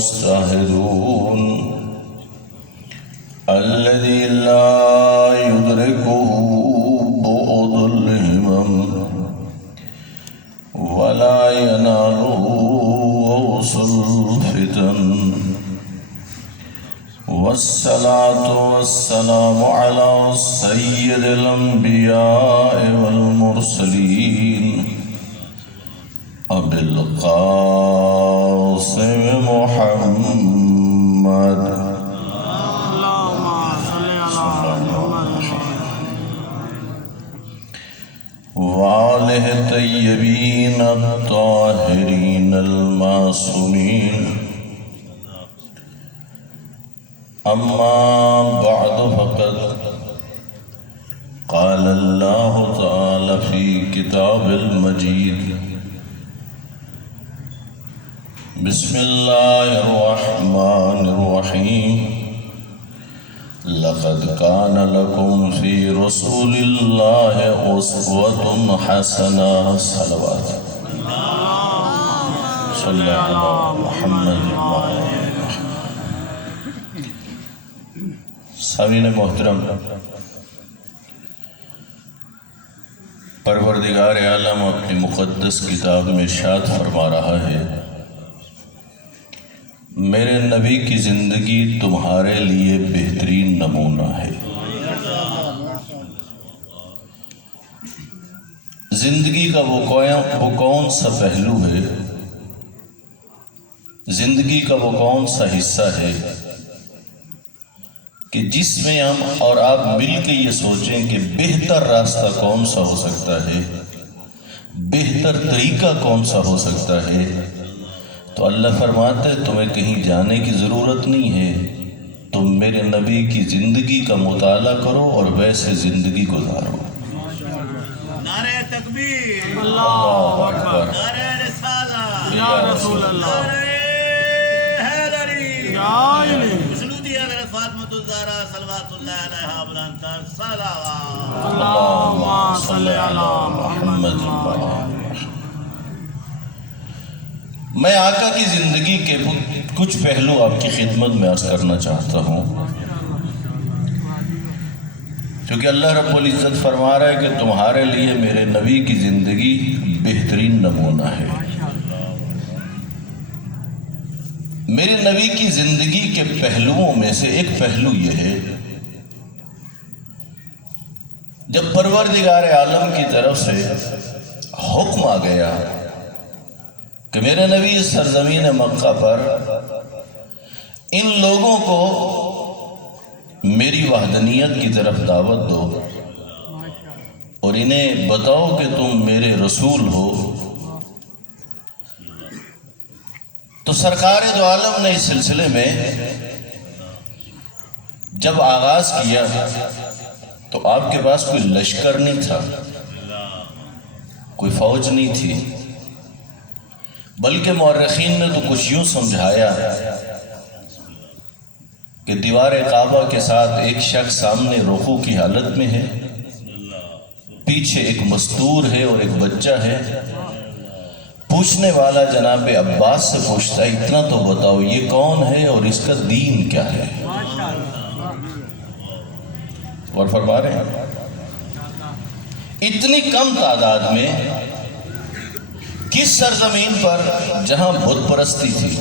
المجتهدون الذي لا يدركه بعد الهمم ولا يناله غوص الفتن، والصلاة والسلام على سيد الأنبياء والمرسلين أبي القاسم محمد وآله الطيبين الطاهرين المعصومين. أما بعد فقد قال الله تعالى في كتاب المجيد: بسم الله الرحمن الرحيم. لقد كان لكم في رسول الله أسوة حسنة. صلوات صلى على محمد. سامعین محترم، پروردگار عالم اپنی مقدس کتاب میں ارشاد فرما رہا ہے: میرے نبی کی زندگی تمہارے لیے بہترین نمونہ ہے۔ زندگی کا وہ کون سا پہلو ہے، زندگی کا وہ کون سا حصہ ہے کہ جس میں ہم اور آپ مل کے یہ سوچیں کہ بہتر راستہ کون سا ہو سکتا ہے، بہتر طریقہ کون سا ہو سکتا ہے، تو اللہ فرماتا ہے تمہیں کہیں جانے کی ضرورت نہیں ہے، تم میرے نبی کی زندگی کا مطالعہ کرو اور ویسے زندگی گزارو۔ نعرہ تکبیر، اللہ اکبر، نعرہ رسالہ، یا رسول اللہ، نعرہ حیدری، یا علی، سلوتی علی فاطمۃ الزہرا صلوات اللہ علیہا بلند تر صلوات۔ اللہم صلی علی محمد۔ میں آقا کی زندگی کے کچھ پہلو آپ کی خدمت میں عرض کرنا چاہتا ہوں، کیونکہ اللہ رب العزت فرما رہا ہے کہ تمہارے لیے میرے نبی کی زندگی بہترین نمونہ ہے۔ میرے نبی کی زندگی کے پہلوؤں میں سے ایک پہلو یہ ہے، جب پروردگار عالم کی طرف سے حکم آ گیا کہ میرے نبی اس سرزمین مکہ پر ان لوگوں کو میری وحدانیت کی طرف دعوت دو اور انہیں بتاؤ کہ تم میرے رسول ہو، تو سرکار دو عالم نے اس سلسلے میں جب آغاز کیا تو آپ کے پاس کوئی لشکر نہیں تھا، کوئی فوج نہیں تھی، بلکہ مورخین نے تو کچھ یوں سمجھایا کہ دیوار کعبہ کے ساتھ ایک شخص سامنے رکوع کی حالت میں ہے، پیچھے ایک مستور ہے اور ایک بچہ ہے۔ پوچھنے والا جناب عباس سے پوچھتا ہے اتنا تو بتاؤ یہ کون ہے اور اس کا دین کیا ہے؟ اور فرما رہے ہیں اتنی کم تعداد میں کس سرزمین پر جہاں بت پرستی تھی،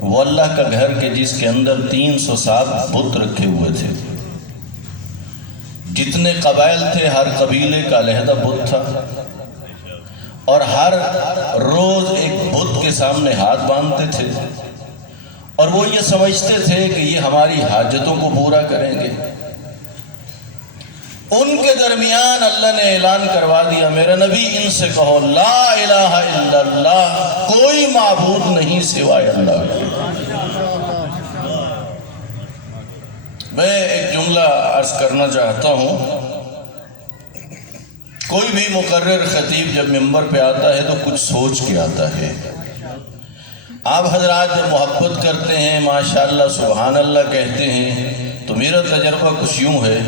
وہ اللہ کا گھر کے جس کے اندر 307 بت رکھے ہوئے تھے، جتنے قبائل تھے ہر قبیلے کا علیحدہ بت تھا، اور ہر روز ایک بت کے سامنے ہاتھ باندھتے تھے اور وہ یہ سمجھتے تھے کہ یہ ہماری حاجتوں کو پورا کریں گے۔ ان کے درمیان اللہ نے اعلان کروا دیا میرا نبی ان سے کہو لا الہ الا اللہ، کوئی معبود نہیں سوائے اللہ کے۔ میں ایک جملہ عرض کرنا چاہتا ہوں، کوئی بھی مقرر خطیب جب منبر پہ آتا ہے تو کچھ سوچ کے آتا ہے۔ آپ حضرات جب محبت کرتے ہیں، ماشاءاللہ سبحان اللہ کہتے ہیں، تو میرا تجربہ کچھ یوں ہے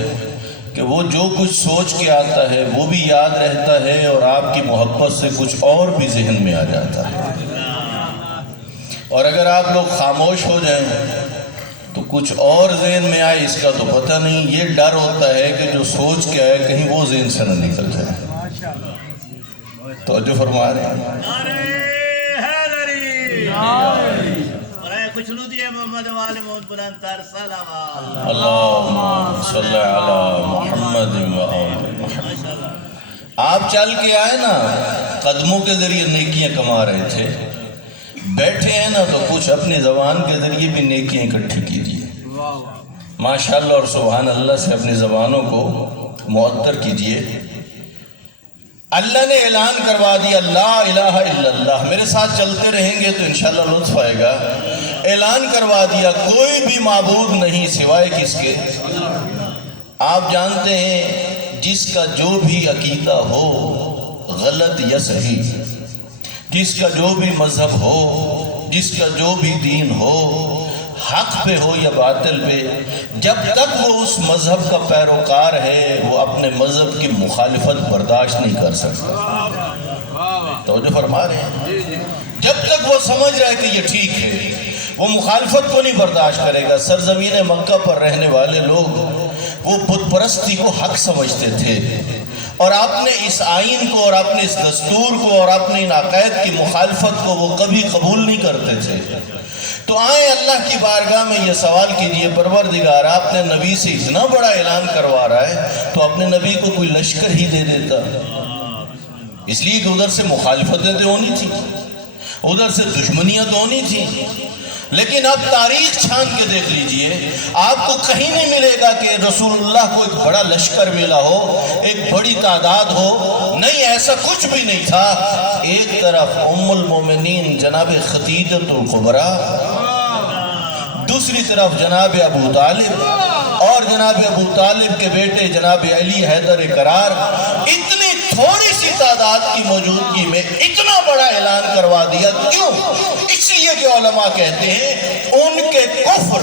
کہ وہ جو کچھ سوچ کے آتا ہے وہ بھی یاد رہتا ہے اور آپ کی محبت سے کچھ اور بھی ذہن میں آ جاتا ہے۔ اور اگر آپ لوگ خاموش ہو جائیں تو کچھ اور ذہن میں آئے اس کا تو پتہ نہیں. یہ ڈر ہوتا ہے کہ جو سوچ کے آئے کہیں وہ ذہن سے نہ نکل جائے. توجہ فرما رہے ہیں. نعرہ حیدری برائے خوشنودی محمد وآل محمد بلند تر صلوات. اللہم صلی علی محمد وآل محمد. آپ چل کے آئے نا قدموں کے ذریعے نیکیاں کما رہے تھے, بیٹھے ہیں نا تو کچھ اپنی زبان کے ذریعے بھی نیکیاں اکٹھی کیجیے. ماشاءاللہ اور سبحان اللہ سے اپنی زبانوں کو معطر کیجیے. اللہ نے اعلان کروا دیا لا الہ الا اللہ. میرے ساتھ چلتے رہیں گے تو انشاءاللہ لطف آئے گا. اعلان کروا دیا کوئی بھی معبود نہیں سوائے کس کے. آپ جانتے ہیں جس کا جو بھی عقیدہ ہو غلط یا صحیح, جس کا جو بھی مذہب ہو, جس کا جو بھی دین ہو, حق پہ ہو یا باطل پہ, جب تک وہ اس مذہب کا پیروکار ہے وہ اپنے مذہب کی مخالفت برداشت نہیں کر سکتا. توجہ فرما رہے ہیں. جب تک وہ سمجھ رہا ہے کہ یہ ٹھیک ہے وہ مخالفت کو نہیں برداشت کرے گا. سرزمین مکہ پر رہنے والے لوگ وہ بت پرستی کو حق سمجھتے تھے اور آپ نے اس آئین کو اور اپنے اس دستور کو اور اپنے ان عقائد کی مخالفت کو وہ کبھی قبول نہیں کرتے تھے. تو آئیں اللہ کی بارگاہ میں یہ سوال کیجئے پروردگار آپ نے نبی سے اتنا بڑا اعلان کروا رہا ہے تو اپنے نبی کو کوئی لشکر ہی دے دیتا. اس لیے کہ ادھر سے مخالفتیں تو ہونی تھی, ادھر سے دشمنیاں تو ہونی تھی. لیکن اب تاریخ چھان کے دیکھ لیجئے, آپ کو کہیں نہیں ملے گا کہ رسول اللہ کو ایک بڑا لشکر ملا ہو, ایک بڑی تعداد ہو. نہیں, ایسا کچھ بھی نہیں تھا. ایک طرف ام المومنین جناب خدیجۃ الکبریٰ, دوسری طرف جناب ابو طالب اور جناب ابو طالب کے بیٹے جناب علی حیدر کرار. اتنی تھوڑی سی تعداد کی موجودگی میں اتنا بڑا اعلان کروا دیا. کیوں؟ اس لیے کہ علماء کہتے ہیں ان کے کفر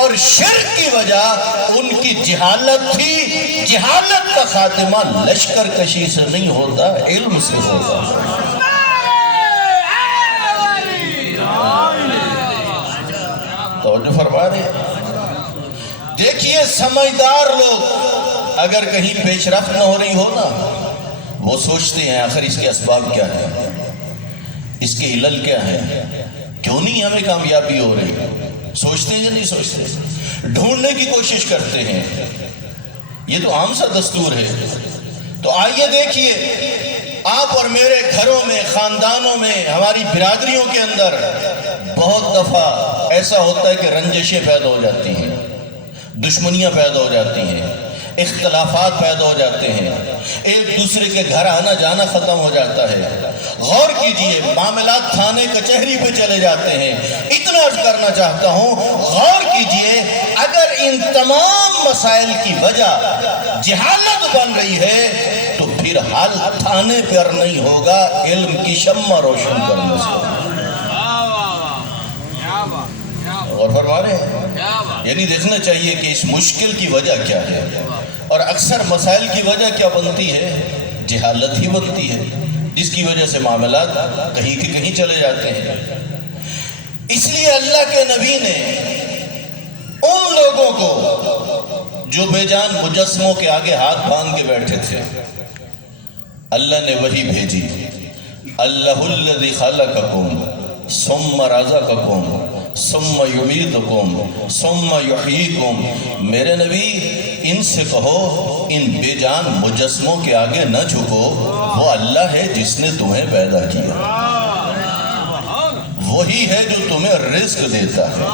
اور شرک کی وجہ ان کی جہالت تھی. جہالت کا خاتمہ لشکر کشی سے نہیں ہوتا, علم سے ہوتا. توجہ فرما رہے ہیں. دیکھیے سمجھدار لوگ اگر کہیں پیش رفت نہ ہو رہی ہو نا وہ سوچتے ہیں آخر اس کے اسباب کیا ہیں, اس کے علل کیا ہیں, کیوں نہیں ہمیں کامیابی ہو رہی. سوچتے ہیں یا نہیں سوچتے, ڈھونڈنے کی کوشش کرتے ہیں. یہ تو عام سا دستور ہے. تو آئیے دیکھیے آپ اور میرے گھروں میں, خاندانوں میں, ہماری برادریوں کے اندر بہت دفعہ ایسا ہوتا ہے کہ رنجشیں پیدا ہو جاتی ہیں, دشمنیاں پیدا ہو جاتی ہیں, اختلافات پیدا ہو جاتے ہیں, ایک دوسرے کے گھر آنا جانا ختم ہو جاتا ہے. غور کیجئے معاملات تھانے کچہری پہ چلے جاتے ہیں. اتنا عرض کرنا چاہتا ہوں غور کیجئے اگر ان تمام مسائل کی وجہ جہالت بن رہی ہے تو پھر حل تھانے پر نہیں ہوگا, علم کی شمع روشن کرنے سے. اور فرما رہے ہیں یعنی دیکھنا چاہیے کہ اس مشکل کی وجہ کیا ہے, اور اکثر مسائل کی وجہ کیا بنتی ہے, جہالت ہی بنتی ہے, جس کی وجہ سے معاملات کہیں کے کہیں چلے جاتے ہیں. اس لیے اللہ کے نبی نے ان لوگوں کو جو بے جان مجسموں کے آگے ہاتھ باندھ کے بیٹھے تھے اللہ نے وہی بھیجی. اللہ الذی خلقکم ثم رزقکم ثم یمیتکم ثم یحییکم. میرے نبی ان سے کہو ان بے جان مجسموں کے آگے نہ جھکو, وہ اللہ ہے جس نے تمہیں پیدا کیا, وہی ہے جو تمہیں رزق دیتا ہے,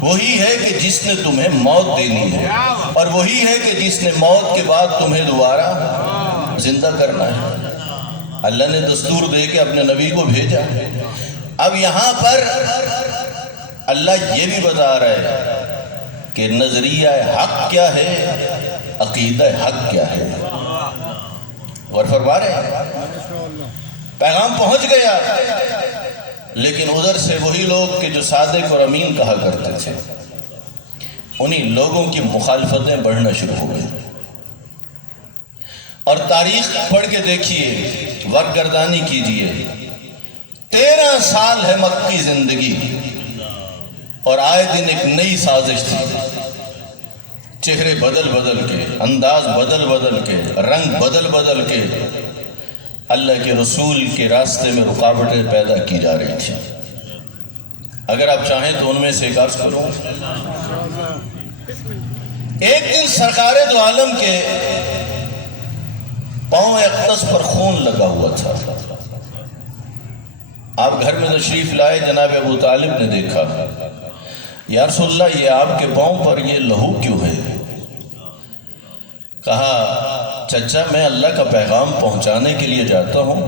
وہی ہے کہ جس نے تمہیں موت دینی ہے, اور وہی ہے کہ جس نے موت کے بعد تمہیں دوبارہ زندہ کرنا ہے. اللہ نے دستور دے کے اپنے نبی کو بھیجا. اب یہاں پر اللہ یہ بھی بتا رہا ہے کہ نظریہ حق کیا ہے, عقیدہ حق کیا ہے. اور فرما رہے ہیں پیغام پہنچ گیا, لیکن ادھر سے وہی لوگ کہ جو صادق اور امین کہا کرتے تھے انہی لوگوں کی مخالفتیں بڑھنا شروع ہو گئی. اور تاریخ پڑھ کے دیکھیے, ورگردانی کیجئے. 13 سال ہے مکی زندگی, اور آئے دن ایک نئی سازش تھی، چہرے بدل بدل کے، انداز بدل بدل کے، رنگ بدل بدل کے اللہ کے رسول کے راستے میں رکاوٹیں پیدا کی جا رہی تھی۔ اگر آپ چاہیں تو ان میں سے ایک عرض کروں۔ ایک دن سرکار دو عالم کے پاؤں اقدس پر خون لگا ہوا تھا۔ آپ گھر میں تشریف لائے، جناب ابو طالب نے دیکھا، یا رسول اللہ یہ آپ کے پاؤں پر یہ لہو کیوں ہے؟ کہا چچا میں اللہ کا پیغام پہنچانے کے لیے جاتا ہوں،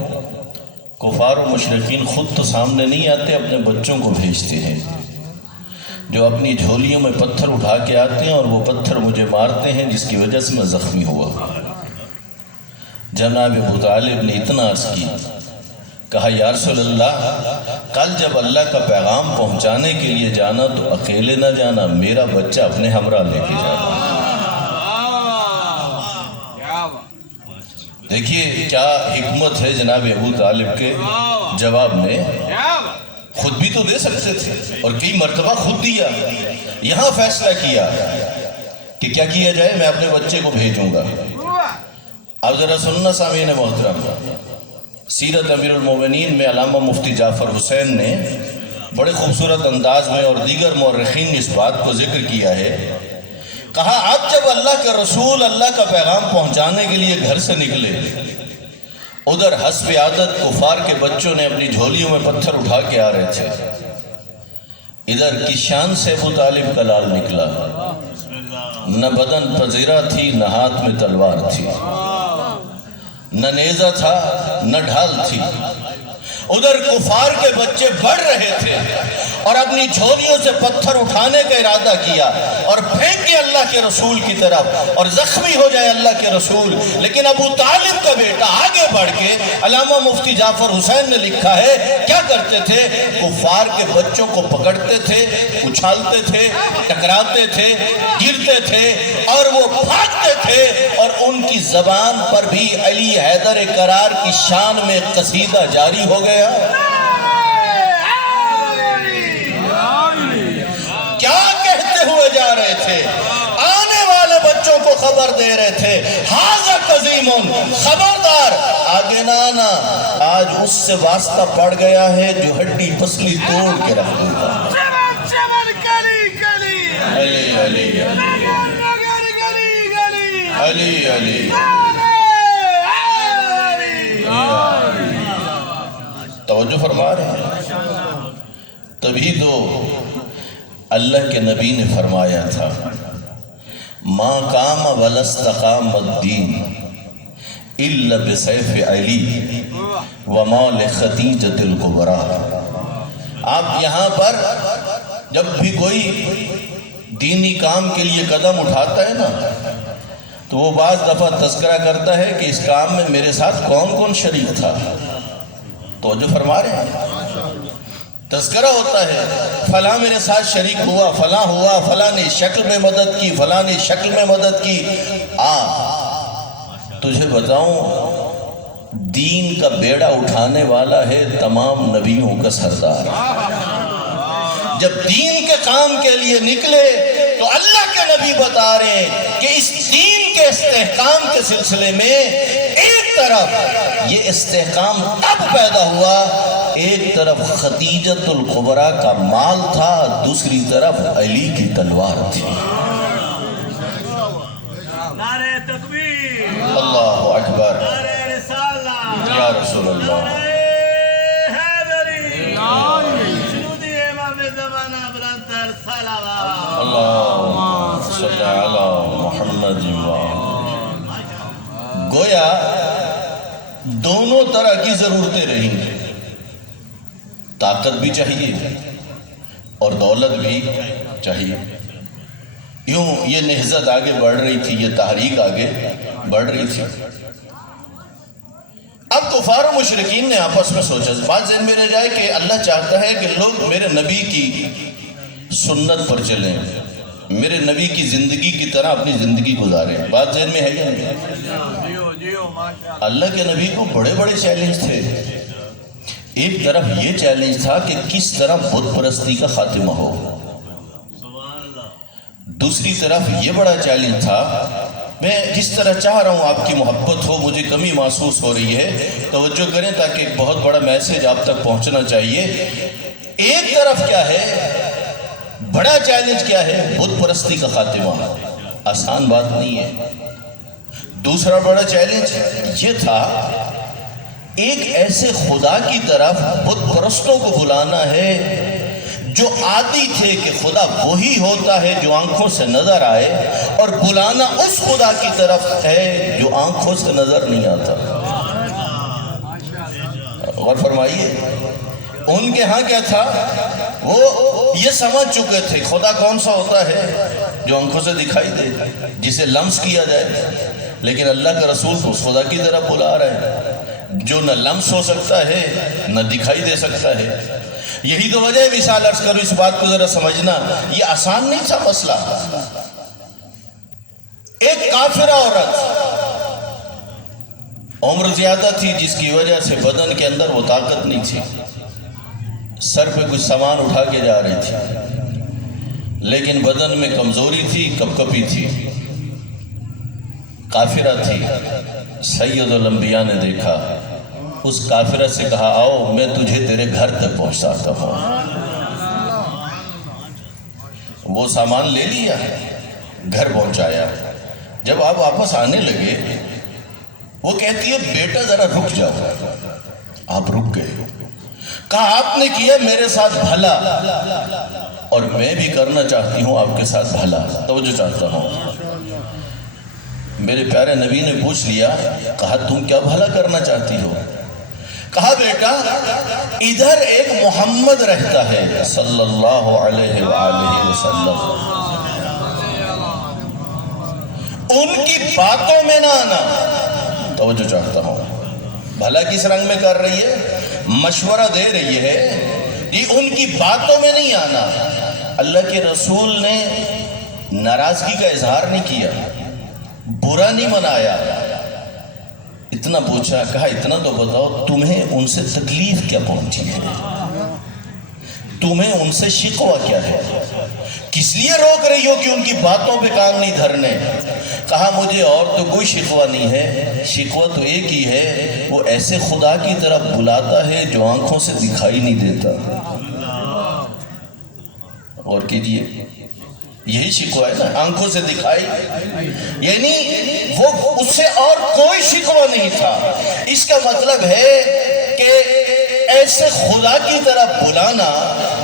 کفار و مشرکین خود تو سامنے نہیں آتے، اپنے بچوں کو بھیجتے ہیں جو اپنی جھولیوں میں پتھر اٹھا کے آتے ہیں اور وہ پتھر مجھے مارتے ہیں، جس کی وجہ سے میں زخمی ہوا۔ جناب ابو طالب نے اتنا عرض کی، کہا یا رسول اللہ کل جب اللہ کا پیغام پہنچانے کے لیے جانا تو اکیلے نہ جانا، میرا بچہ اپنے ہمراہ لے کے جانا۔ دیکھیے کیا حکمت ہے جناب ابو طالب کے جواب میں، خود بھی تو دے سکتے تھے اور کئی مرتبہ خود دیا، یہاں فیصلہ کیا کہ کیا کیا جائے، میں اپنے بچے کو بھیجوں گا۔ اب ذرا سننا سامعین محترم، سیرت امیر المومنین میں علامہ مفتی جعفر حسین نے بڑے خوبصورت انداز میں اور دیگر مورخین نے اس بات کو ذکر کیا ہے، کہا اب جب اللہ کے رسول اللہ کا پیغام پہنچانے کے لیے گھر سے نکلے، ادھر حسب عادت کفار کے بچوں نے اپنی جھولیوں میں پتھر اٹھا کے آ رہے تھے، ادھر کشان سے ابو طالب کا لال نکلا، نہ بدن پذیرہ تھی نہ ہاتھ میں تلوار تھی، نہ نیزہ تھا نہ ڈھال تھی، ادھر کفار کے بچے بڑھ رہے تھے اور اپنی جھولیوں سے پتھر اٹھانے کا ارادہ کیا اور پھینکے اللہ کے رسول کی طرف اور زخمی ہو جائے اللہ کے رسول، لیکن ابو طالب کا بیٹا آگے بڑھ کے، علامہ مفتی جعفر حسین نے لکھا ہے کیا کرتے تھے، کفار کے بچوں کو پکڑتے تھے، اچھالتے تھے، ٹکراتے تھے، گرتے تھے اور وہ بھاگتے تھے، اور ان کی زبان پر بھی علی حیدر کرار کی شان میں قصیدہ جاری ہو گیا۔ کیا کہتے ہوئے جا رہے تھے، آنے والے بچوں کو خبر دے رہے تھے، حاذا قزیمون، خبردار آگے نہ آنا، آج اس سے واسطہ پڑ گیا ہے جو ہڈی پسلی توڑ کے رکھ دوں گا۔ علی علی علی علی توجہ فرما رہے ہیں۔ تبھی تو اللہ کے نبی نے فرمایا تھا ما قام ولا استقام الدین الا بسیف علی وما لخدیجۃ الکبریٰ۔ آپ یہاں پر جب بھی کوئی دینی کام کے لیے قدم اٹھاتا ہے نا تو وہ بعض دفعہ تذکرہ کرتا ہے کہ اس کام میں میرے ساتھ کون کون شریک تھا۔ تو جو فرما رہے ہیں تذکرہ ہوتا ہے، فلاں میرے ساتھ شریک ہوا، فلاں ہوا، فلاں نے شکل میں مدد کی، فلاں نے شکل میں مدد کی۔ تجھے بتاؤں دین کا بیڑا اٹھانے والا ہے تمام نبیوں کا سردار۔ جب دین کے کام کے لیے نکلے تو اللہ کے نبی بتا رہے ہیں کہ اس دین کے استحکام کے سلسلے میں ایک طرف یہ استحکام تب پیدا ہوا، ایک طرف خدیجۃ الکبریٰ کا مال تھا، دوسری طرف علی کی تلوار تھی۔ نعرہ تکبیر، اللہ اکبر، نعرہ رسالہ، یا رسول اللہ، نعرہ حیدری، شنودی امام زمانہ بلندتر صلوات۔ اللہم صلی علی محمد گویا دونوں طرح کی ضرورتیں رہیں، طاقت بھی چاہیے اور دولت بھی چاہیے۔ یوں یہ نہضت آگے بڑھ رہی تھی، یہ تحریک آگے بڑھ رہی تھی۔ اب کفار و مشرکین نے آپس میں سوچا، بات ذہن میں رہ جائے کہ اللہ چاہتا ہے کہ لوگ میرے نبی کی سنت پر چلیں، میرے نبی کی زندگی کی طرح اپنی زندگی گزاریں۔ بات ذہن میں ہے یا نہیں؟ اللہ کے نبی کو بڑے بڑے چیلنج تھے۔ ایک طرف یہ چیلنج تھا کہ کس طرح بت پرستی کا خاتمہ ہو، دوسری طرف یہ بڑا چیلنج تھا، میں جس طرح چاہ رہا ہوں آپ کی محبت ہو، مجھے کمی محسوس ہو رہی ہے، توجہ کریں تاکہ ایک بہت بڑا میسج آپ تک پہنچنا چاہیے۔ ایک طرف کیا ہے، بڑا چیلنج کیا ہے، بت پرستی کا خاتمہ، آسان بات نہیں ہے۔ دوسرا بڑا چیلنج یہ تھا، ایک ایسے خدا کی طرف بت پرستوں کو بلانا ہے جو عادی تھے کہ خدا وہی ہوتا ہے جو آنکھوں سے نظر آئے، اور بلانا اس خدا کی طرف ہے جو آنکھوں سے نظر نہیں آتا۔ غور فرمائیے، ان کے ہاں کیا تھا، وہ یہ سمجھ چکے تھے خدا کون سا ہوتا ہے، جو آنکھوں سے دکھائی دے، جسے لمس کیا جائے، لیکن اللہ کا رسول تو اس خدا کی طرف بلا رہے ہیں جو نہ لمس ہو سکتا ہے نہ دکھائی دے سکتا ہے۔ یہی تو وجہ ہے، مثال عرض کروں، اس بات کو ذرا سمجھنا، یہ آسان نہیں تھا مسئلہ۔ ایک کافرہ عورت، عمر زیادہ تھی جس کی وجہ سے بدن کے اندر وہ طاقت نہیں تھی، سر پہ کچھ سامان اٹھا کے جا رہی تھی، لیکن بدن میں کمزوری تھی، کپکپی تھی، کافرہ تھی۔ سید الانبیاء نے دیکھا، اس کافرہ سے کہا، آؤ میں تجھے تیرے گھر تک پہنچاتا ہوں۔ وہ سامان لے لیا، گھر پہنچایا۔ جب آپ واپس آنے لگے، وہ کہتی ہے، بیٹا ذرا رک جاؤ۔ آپ رک گئے، کہا آپ نے کیا میرے ساتھ بھلا، اور میں بھی کرنا چاہتی ہوں آپ کے ساتھ بھلا، توجہ چاہتا ہوں۔ میرے پیارے نبی نے پوچھ لیا، کہا تم کیا بھلا کرنا چاہتی ہو؟ کہا بیٹا، ادھر ایک محمد رہتا ہے صلی اللہ علیہ وآلہ وسلم، ان کی باتوں میں نہ آنا۔ توجہ چاہتا ہوں، بھلا کس رنگ میں کر رہی ہے، مشورہ دے رہی ہے، یہ ان کی باتوں میں نہیں آنا۔ اللہ کے رسول نے ناراضگی کا اظہار نہیں کیا، برا نہیں منایا، اتنا پوچھا، کہا اتنا تو بتاؤ تمہیں ان سے تکلیف کیا پہنچی ہے، تمہیں ان سے شکوہ کیا ہے، کس لیے روک رہی ہو کہ ان کی باتوں پہ کام نہیں دھرنے؟ کہا مجھے اور تو کوئی شکوہ نہیں ہے، شکوہ تو ایک ہی ہے، وہ ایسے خدا کی طرف بلاتا ہے جو آنکھوں سے دکھائی نہیں دیتا۔ اور کیجئے، یہی شکوہ ہے نا، آنکھوں سے دکھائی، یعنی وہ اس سے اور کوئی شکوہ نہیں تھا۔ اس کا مطلب ہے کہ ایسے خدا کی طرف بلانا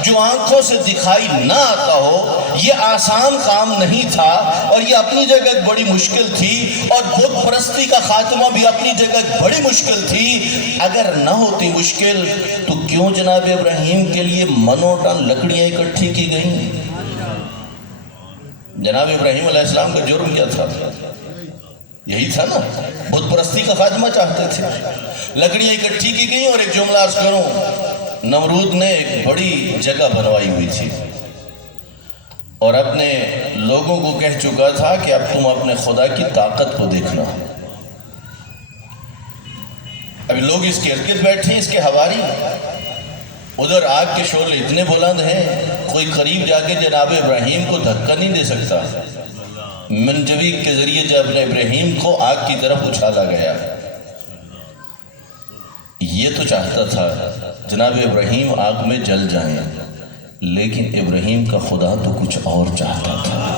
جو آنکھوں سے دکھائی نہ آتا ہو، یہ آسان کام نہیں تھا، اور یہ اپنی جگہ بڑی مشکل تھی، اور بت پرستی کا خاتمہ بھی اپنی جگہ بڑی مشکل تھی۔ اگر نہ ہوتی مشکل تو کیوں جناب ابراہیم کے لیے منو ٹن لکڑیاں اکٹھی کی گئیں؟ جناب ابراہیم علیہ السلام کا جرم کیا تھا؟ یہی تھا نا، بت پرستی کا خاتمہ چاہتے تھے۔ لکڑیاں اکٹھی کی گئیں، اور ایک جملہ عرض کروں، نمرود نے ایک بڑی جگہ بنوائی ہوئی تھی، اور اپنے لوگوں کو کہہ چکا تھا کہ اب تم اپنے خدا کی طاقت کو دیکھنا۔ ابھی لوگ اس کے ارد گرد بیٹھے ہیں، اس کے حواری، ادھر آگ کے شعلے اتنے بلند ہیں، کوئی قریب جا کے جناب ابراہیم کو دھکا نہیں دے سکتا۔ منجویق کے ذریعے جب ابراہیم کو آگ کی طرف اچھالا گیا، یہ تو چاہتا تھا جناب ابراہیم آگ میں جل جائیں، لیکن ابراہیم کا خدا تو کچھ اور چاہتا تھا۔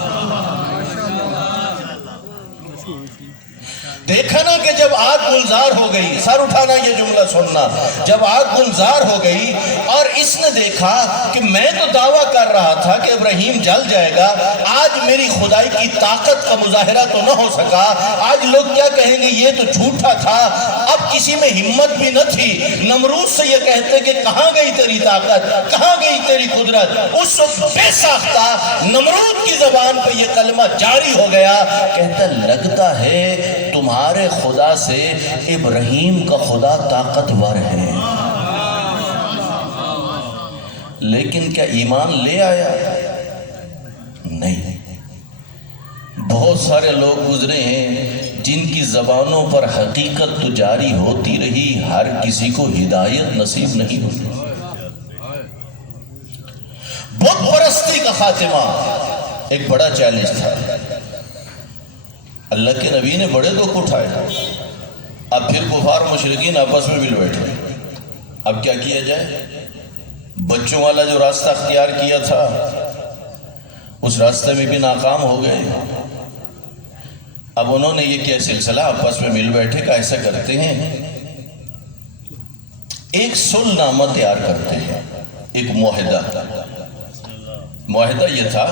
دیکھا نا کہ جب آگ گلزار ہو گئی، سر اٹھانا یہ جملہ سننا، جب آگ گلزار ہو گئی اور اس نے دیکھا کہ میں تو دعویٰ کر رہا تھا کہ ابراہیم جل جائے گا، آج میری خدائی کی طاقت کا مظاہرہ تو نہ ہو سکا، آج لوگ کیا کہیں گے یہ تو جھوٹا تھا۔ اب کسی میں ہمت بھی نہ تھی نمرود سے یہ کہتے کہ کہاں گئی تیری طاقت، کہاں گئی تیری قدرت۔ اس وقت بے ساختہ نمرود کی زبان پہ یہ کلمہ جاری ہو گیا، کہتا لگتا ہے تمہارے خدا سے ابراہیم کا خدا طاقتور ہے۔ لیکن کیا ایمان لے آیا؟ نہیں۔ بہت سارے لوگ گزرے ہیں جن کی زبانوں پر حقیقت تو جاری ہوتی رہی، ہر کسی کو ہدایت نصیب نہیں ہوئی۔ بت پرستی کا خاتمہ، ایک بڑا چیلنج تھا، اللہ کے نبی نے بڑے دکھ اٹھائے، اب پھر کفار مشرکین آپس میں مل بیٹھے، اب کیا کیا جائے؟ بچوں والا جو راستہ اختیار کیا تھا اس راستے میں بھی ناکام ہو گئے۔ اب انہوں نے یہ کیا سلسلہ آپس میں مل بیٹھے کہ ایسا کرتے ہیں، ایک صلح نامہ تیار کرتے ہیں، ایک معاہدہ یہ تھا،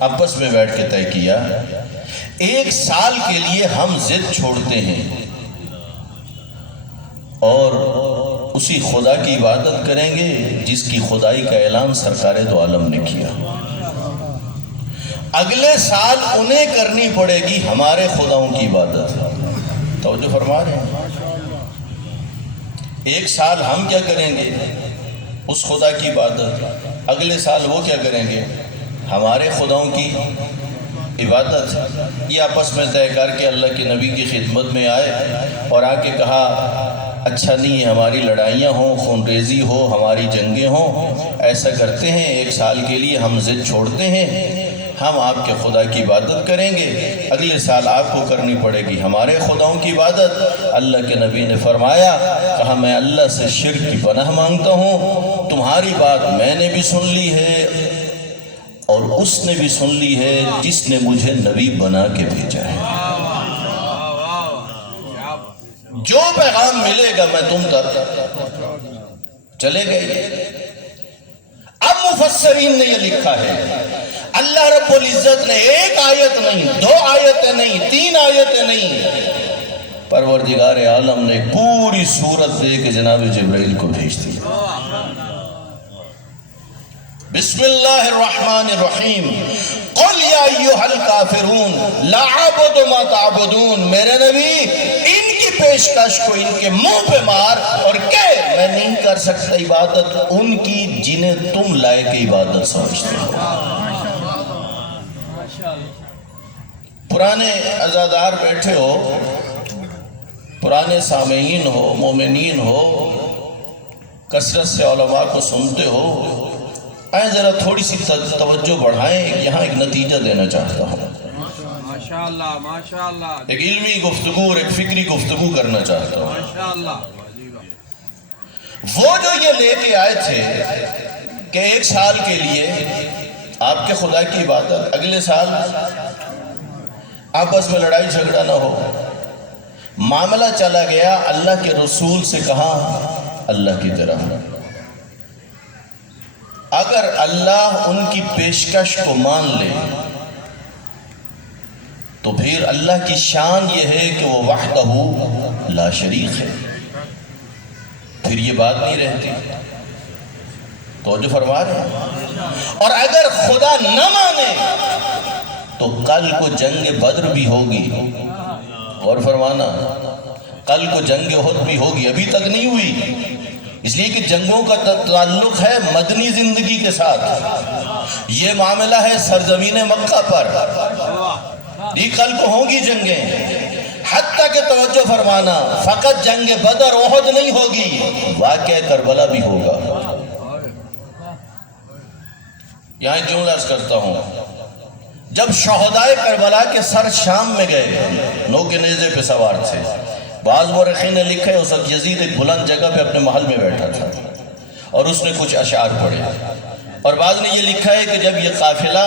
آپس میں بیٹھ کے طے کیا 1 سال کے لیے ہم ضد چھوڑتے ہیں اور اسی خدا کی عبادت کریں گے جس کی خدائی کا اعلان سرکار دو عالم نے کیا۔ اگلے سال انہیں کرنی پڑے گی ہمارے خداؤں کی عبادت۔ توجہ فرما رہے ہیں، 1 سال ہم کیا کریں گے؟ اس خدا کی عبادت۔ اگلے سال وہ کیا کریں گے؟ ہمارے خداؤں کی عبادت۔ یہ آپس میں طے کر کے اللہ کے نبی کی خدمت میں آئے اور آ کے کہا اچھا نہیں ہے ہماری لڑائیاں ہوں، خون ریزی ہو، ہماری جنگیں ہوں، ایسا کرتے ہیں 1 سال کے لیے ہم ضد چھوڑتے ہیں، ہم آپ کے خدا کی عبادت کریں گے، اگلے سال آپ کو کرنی پڑے گی ہمارے خداؤں کی عبادت۔ اللہ کے نبی نے فرمایا، کہا میں اللہ سے شرک کی پناہ مانگتا ہوں، تمہاری بات میں نے بھی سن لی ہے اور اس نے بھی سن لی ہے جس نے مجھے نبی بنا کے بھیجا ہے۔ جو پیغام ملے گا میں تم تک چلے گئے۔ اب مفسرین نے یہ لکھا ہے، اللہ رب العزت نے 1 آیت نہیں، 2 آیتیں نہیں، 3 آیتیں نہیں، پروردگار عالم نے پوری سورت دے کے جناب جبرائیل کو بھیج دی۔ بسم اللہ الرحمن الرحیم، قل یا ایھا الکافرون لا اعبد ما تعبدون، میرے نبی ان کی پیشکش کو ان کے منہ پہ مار اور کہہ میں نہیں کر سکتا عبادت ان کی جنہیں تم لائق عبادت سمجھتے ہو۔ پرانے عزادار بیٹھے ہو، پرانے سامعین ہو، مومنین ہو، کثرت سے علماء کو سنتے ہو، آئیں ذرا تھوڑی سی توجہ بڑھائیں، یہاں ایک نتیجہ دینا چاہتا ہوں، ماشاءاللہ ماشاءاللہ، ایک علمی گفتگو اور ایک فکری گفتگو کرنا چاہتا ہوں۔ ماشاءاللہ، وہ جو یہ لے کے آئے تھے کہ 1 سال کے لیے آپ کے خدا کی عبادت، اگلے سال آپس میں لڑائی جھگڑا نہ ہو، معاملہ چلا گیا اللہ کے رسول سے کہاں؟ اللہ کی طرح۔ اگر اللہ ان کی پیشکش کو مان لے تو پھر اللہ کی شان یہ ہے کہ وہ وحدہ لا شریک ہے، پھر یہ بات نہیں رہتی۔ توجہ فرما رہے ہیں؟ اور اگر خدا نہ مانے تو کل کو جنگ بدر بھی ہوگی، اور فرمانا کل کو جنگ احد بھی ہوگی، ابھی تک نہیں ہوئی، اس لیے کہ جنگوں کا تعلق ہے مدنی زندگی کے ساتھ، یہ معاملہ ہے سرزمین مکہ پر، یہ کل کو ہوں گی جنگیں، حتیٰ کہ توجہ فرمانا فقط جنگ بدر احد نہیں ہوگی، واقعہ کربلا بھی ہوگا۔ یہاں ایک جملہ عرض کرتا ہوں، جب شہدائے کربلا کے سر شام میں گئے، نو کے نیزے پہ سوار تھے، بعض مورخین نے لکھا ہے اس وقت یزید ایک بلند جگہ پہ اپنے محل میں بیٹھا تھا اور اس نے کچھ اشعار پڑھے، اور بعض نے یہ لکھا ہے کہ جب یہ قافلہ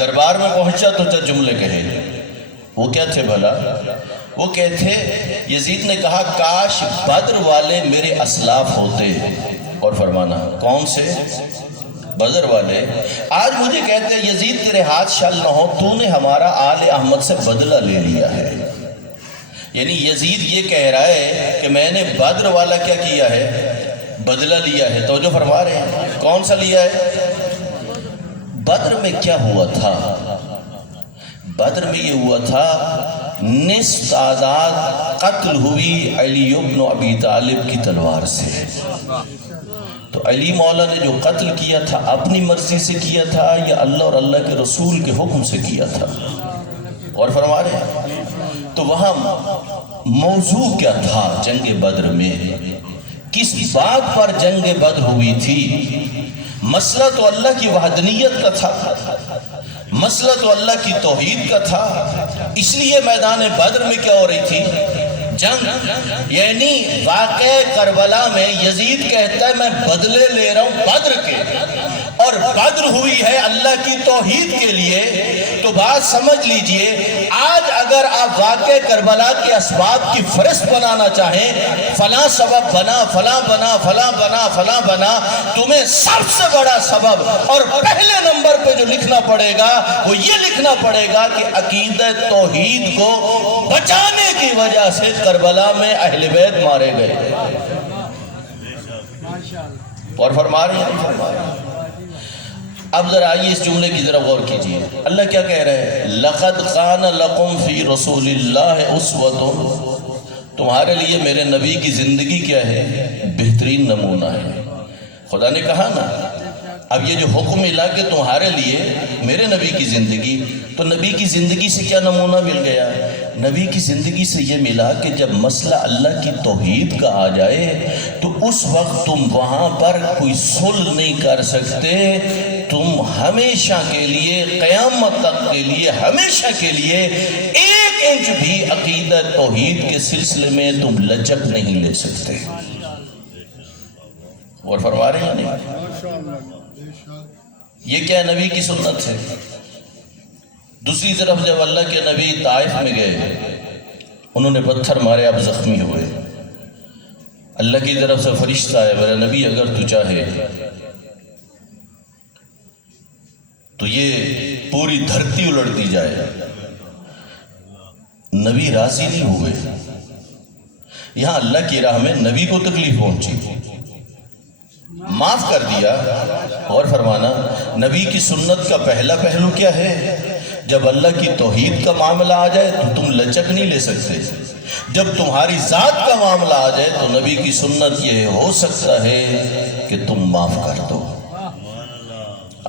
دربار میں پہنچا تو چند جملے کہے، وہ کیا تھے بھلا؟ وہ کہتے یزید نے کہا کاش بدر والے میرے اسلاف ہوتے، اور فرمانا کون سے؟ بدر والے۔ آج مجھے کہتے ہیں یزید تیرے ہاتھ شل نہ ہو، تو نے ہمارا آل احمد سے بدلہ لے لیا ہے، یعنی یزید یہ کہہ رہا ہے کہ میں نے بدر والا کیا کیا ہے؟ بدلہ لیا ہے۔ توجہ فرما رہے ہیں؟ کون سا لیا ہے؟ بدر میں کیا ہوا تھا؟ بدر میں یہ ہوا تھا نصف تعداد قتل ہوئی علی بن ابی طالب کی تلوار سے۔ تو علی مولا نے جو قتل کیا تھا اپنی مرضی سے کیا تھا یا اللہ اور اللہ کے رسول کے حکم سے کیا تھا؟ اور فرما رہے ہیں تو وہاں موضوع کیا تھا جنگ بدر میں؟ کس بات پر جنگ بدر ہوئی تھی؟ مسئلہ تو اللہ کی وحدانیت کا تھا، مسئلہ تو اللہ کی توحید کا تھا، اس لیے میدان بدر میں کیا ہو رہی تھی؟ جنگ۔ یعنی واقعہ کربلا میں یزید کہتا ہے میں بدلے لے رہا ہوں بدر کے، اور بدر ہوئی ہے اللہ کی توحید کے لیے۔ تو بات سمجھ لیجئے، آج اگر آپ واقعہ کربلا کے اسباب کی فہرست بنانا چاہیں، فلاں سبب بنا، فلاں بنا، فلاں بنا، فلاں بنا، تمہیں سب سے بڑا سبب اور پہلے نمبر پہ جو لکھنا پڑے گا وہ یہ لکھنا پڑے گا کہ عقیدہ توحید کو بچانے کی وجہ سے کربلا میں اہل بیت مارے گئے۔ اور فرما رہے ہیں، فرما رہے ہیں۔ اب ذرا آئیے اس جملے کی ذرا غور کیجئے، اللہ کیا کہہ رہے ہیں؟ لَقَدْ كَانَ لَكُمْ فِي رَسُولِ اللَّهِ أُسْوَةٌ، تمہارے لیے میرے نبی کی زندگی کیا ہے؟ بہترین نمونہ ہے۔ خدا نے کہا نا، اب یہ جو حکم ملا کہ تمہارے لیے میرے نبی کی زندگی، تو نبی کی زندگی سے کیا نمونہ مل گیا؟ نبی کی زندگی سے یہ ملا کہ جب مسئلہ اللہ کی توحید کا آ جائے تو اس وقت تم وہاں پر کوئی صلح نہیں کر سکتے، تم ہمیشہ کے لیے، قیامت تک کے لیے، ہمیشہ کے لیے 1 انچ بھی عقیدہ توحید کے سلسلے میں تم لچک نہیں لے سکتے۔ اور فرما رہے ہیں نہیں؟ یہ کیا نبی کی سنت ہے؟ دوسری طرف جب اللہ کے نبی طائف میں گئے، انہوں نے پتھر مارے، اب زخمی ہوئے، اللہ کی طرف سے فرشتہ ہے، میرا نبی اگر تو چاہے تو یہ پوری دھرتی الٹ دی جائے۔ نبی راضی نہیں ہوئے، یہاں اللہ کی راہ میں نبی کو تکلیف پہنچی، معاف کر دیا۔ اور فرمانا، نبی کی سنت کا پہلا پہلو کیا ہے؟ جب اللہ کی توحید کا معاملہ آ جائے تو تم لچک نہیں لے سکتے، جب تمہاری ذات کا معاملہ آ جائے تو نبی کی سنت یہ ہو سکتا ہے کہ تم معاف کر دو۔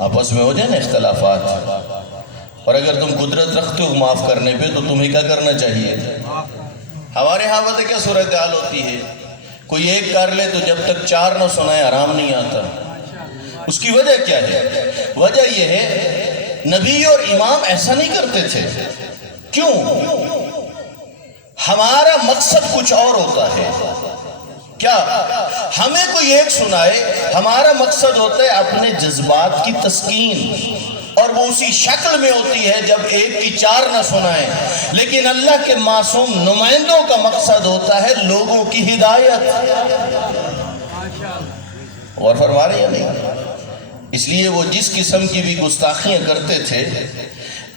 آپس میں ہو جائے نا اختلافات، اور اگر تم قدرت رکھتے ہو معاف کرنے پہ تو تمہیں کیا کرنا چاہیے؟ ہمارے ہاں پتہ کیا صورتحال ہوتی ہے، کوئی ایک کر لے تو جب تک 4 نہ سنائے آرام نہیں آتا۔ اس کی وجہ کیا ہے؟ وجہ یہ ہے نبی اور امام ایسا نہیں کرتے تھے۔ کیوں؟ ہمارا مقصد کچھ اور ہوتا ہے۔ کیا؟ ہمیں کوئی ایک سنائے، ہمارا مقصد ہوتا ہے اپنے جذبات کی تسکین، اور وہ اسی شکل میں ہوتی ہے جب ایک کی 4 نہ سنائیں۔ لیکن اللہ کے معصوم نمائندوں کا مقصد ہوتا ہے لوگوں کی ہدایت۔ اور فرما رہے ہیں نہیں؟ اس لیے وہ جس قسم کی بھی گستاخیاں کرتے تھے،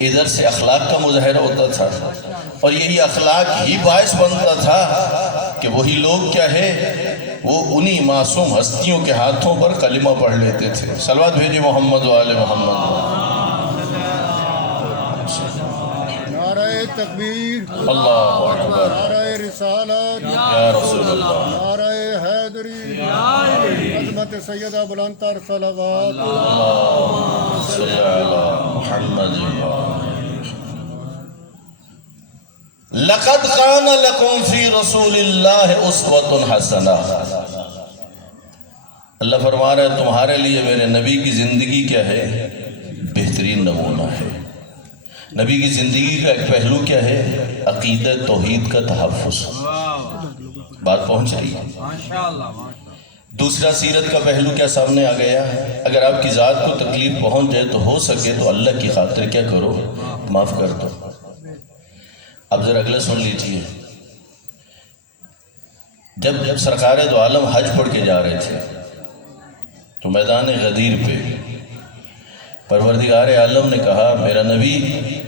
ادھر سے اخلاق کا مظاہرہ ہوتا تھا، اور یہی اخلاق ہی باعث بنتا تھا کہ وہی لوگ کیا ہے، وہ انہی معصوم ہستیوں کے ہاتھوں پر کلمہ پڑھ لیتے تھے۔ صلوات بھیجے محمد و آل محمد۔ نعرہ تکبیر، اللہ اکبر، نعرہ رسالت، یا رسول اللہ، نعرہ حیدری، عظمت سیدہ بلندتر صلوات۔ صلی اللہ محمد۔ لَقَدْ كَانَ لَكُمْ فِي رَسُولِ اللَّهِ أُسْوَةٌ حَسَنَةٌ، اللہ فرما رہا ہے تمہارے لیے میرے نبی کی زندگی کیا ہے؟ بہترین نمونہ ہے۔ نبی کی زندگی کا ایک پہلو کیا ہے؟ عقیدہ توحید کا تحفظ۔ بات پہنچ رہی ہے؟ ماشاءاللہ۔ دوسرا سیرت کا پہلو کیا سامنے آ گیا؟ اگر آپ کی ذات کو تکلیف پہنچ جائے تو ہو سکے تو اللہ کی خاطر کیا کرو؟ معاف کر دو۔ اب ذرا اگلا سن لیجیے، جب سرکار دو عالم حج پڑھ کے جا رہے تھے تو میدان غدیر پہ پروردگار عالم نے کہا میرا نبی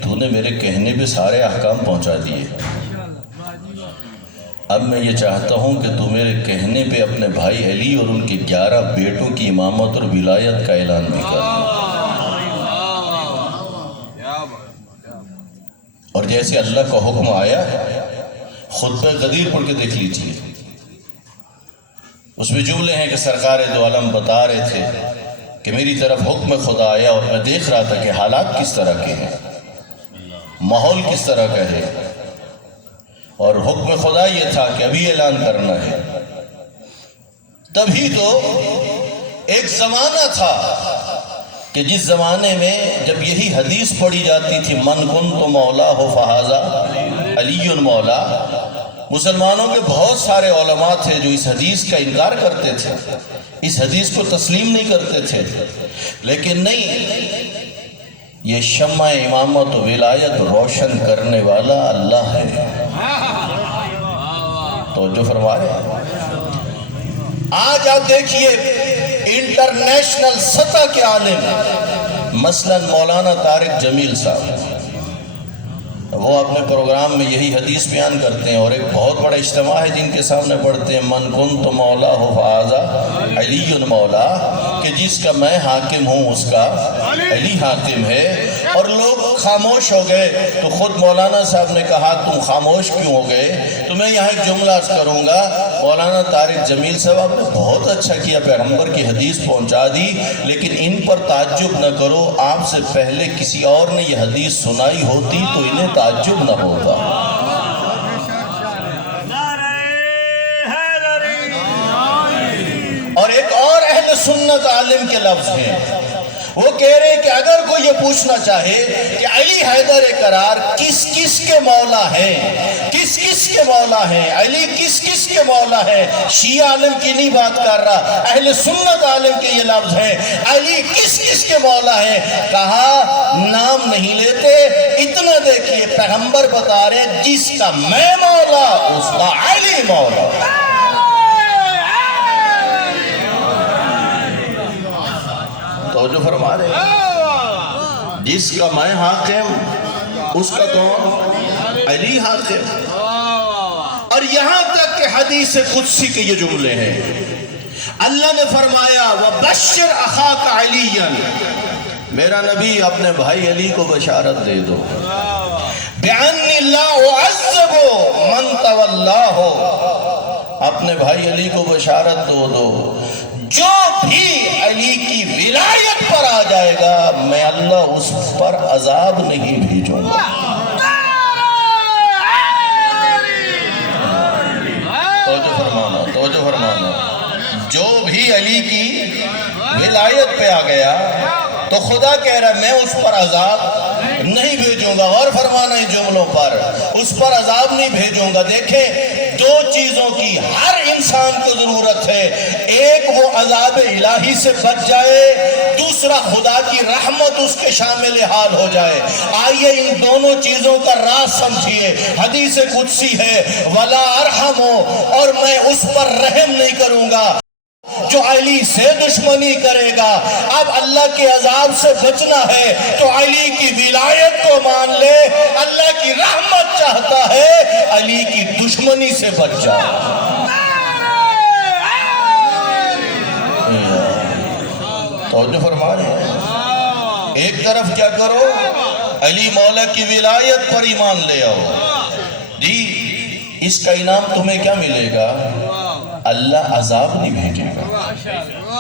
تو نے میرے کہنے پہ سارے احکام پہنچا دیے، اب میں یہ چاہتا ہوں کہ تو میرے کہنے پہ اپنے بھائی علی اور ان کے 11 بیٹوں کی امامت اور ولایت کا اعلان بھی کر۔ اور جیسے اللہ کا حکم آیا، خطبہ غدیر پڑھ کے دیکھ لیجیے، اس میں جملے ہیں کہ سرکار دو عالم بتا رہے تھے کہ میری طرف حکم خدا آیا اور میں دیکھ رہا تھا کہ حالات کس طرح کے ہیں، ماحول کس طرح کا ہے، اور حکم خدا یہ تھا کہ ابھی اعلان کرنا ہے۔ تبھی تو ایک زمانہ تھا کہ جس زمانے میں جب یہی حدیث پڑھی جاتی تھی من کنت مولا ہو فہذا علی مولا، مسلمانوں کے بہت سارے علماء تھے جو اس حدیث کا انکار کرتے تھے، اس حدیث کو تسلیم نہیں کرتے تھے، لیکن نہیں، یہ شمع امامت و ولایت روشن کرنے والا اللہ ہے۔ توجہ فرما رہے ہیں۔ آج آپ دیکھیے انٹرنیشنل سطح کے عالم مثلاً مولانا طارق جمیل صاحب، وہ اپنے پروگرام میں یہی حدیث بیان کرتے ہیں، اور ایک بہت بڑا اجتماع ہے جن کے سامنے پڑھتے ہیں من کنت مولا ہو فہذا علی مولا، کہ جس کا میں حاکم ہوں اس کا علی حاکم ہے، اور لوگ خاموش ہو گئے۔ تو خود مولانا صاحب نے کہا تم خاموش کیوں ہو گئے؟ تو میں یہاں ایک جملہ عرض کروں گا، مولانا طارق جمیل صاحب آپ نے بہت اچھا کیا، پیغمبر کی حدیث پہنچا دی، لیکن ان پر تعجب نہ کرو، آپ سے پہلے کسی اور نے یہ حدیث سنائی ہوتی تو انہیں تعجب نہ ہوتا۔ اور ایک اور اہل سنت عالم کے لفظ ہیں، وہ کہہ رہے ہیں کہ اگر کوئی یہ پوچھنا چاہے کہ علی حیدر کرار کس کس کے مولا ہیں، کس کس کے مولا ہیں، علی کس کس کے مولا ہیں، شیعہ عالم کی نہیں بات کر رہا، اہل سنت عالم کے یہ لفظ ہیں، علی کس کس کے مولا ہیں، کہا نام نہیں لیتے، اتنا دیکھیے پیغمبر بتا رہے جس کا میں مولا اس کا علی مولا۔ توجہ فرما رہے ہیں، جس کا میں حاکم اس کا کون؟ علی حاکم۔ اور یہاں تک کہ حدیث قدسی کے یہ جملے ہیں، اللہ نے فرمایا وَبَشِّرْ أَخَاكَ عَلِيًّا، میرا نبی اپنے بھائی علی کو بشارت دے دو، بِأَنِّ اللَّهُ عَزَّبُ مَنْ تَوَلَّاهُ، اپنے بھائی علی کو بشارت دو جو بھی علی کی ولایت پر آ جائے گا میں اللہ اس پر عذاب نہیں بھیجوں گا۔ توجہ فرمانا، جو بھی علی کی ولایت پہ آ گیا تو خدا کہہ رہا ہے میں اس پر عذاب نہیں بھیجوں گا، اور فرمانا ان جملوں پر اس پر عذاب نہیں بھیجوں گا۔ دیکھیں دو چیزوں کی ہر انسان کو ضرورت ہے، ایک وہ عذاب الہی سے بچ جائے، دوسرا خدا کی رحمت اس کے شامل حال ہو جائے۔ آئیے ان دونوں چیزوں کا راز سمجھیے۔ حدیث قدسی ہے وَلَا أَرْحَمُ، اور میں اس پر رحم نہیں کروں گا جو علی سے دشمنی کرے گا۔ اب اللہ کے عذاب سے بچنا ہے تو علی کی ولایت کو مان لے، اللہ کی رحمت چاہتا ہے علی کی دشمنی سے بچ جا۔ توجہ فرما رہے ہیں، ایک طرف کیا کرو، علی مولا کی ولایت پر ایمان لے آؤ، جی اس کا انعام تمہیں کیا ملے گا؟ اللہ عذاب نہیں بھیجے گا۔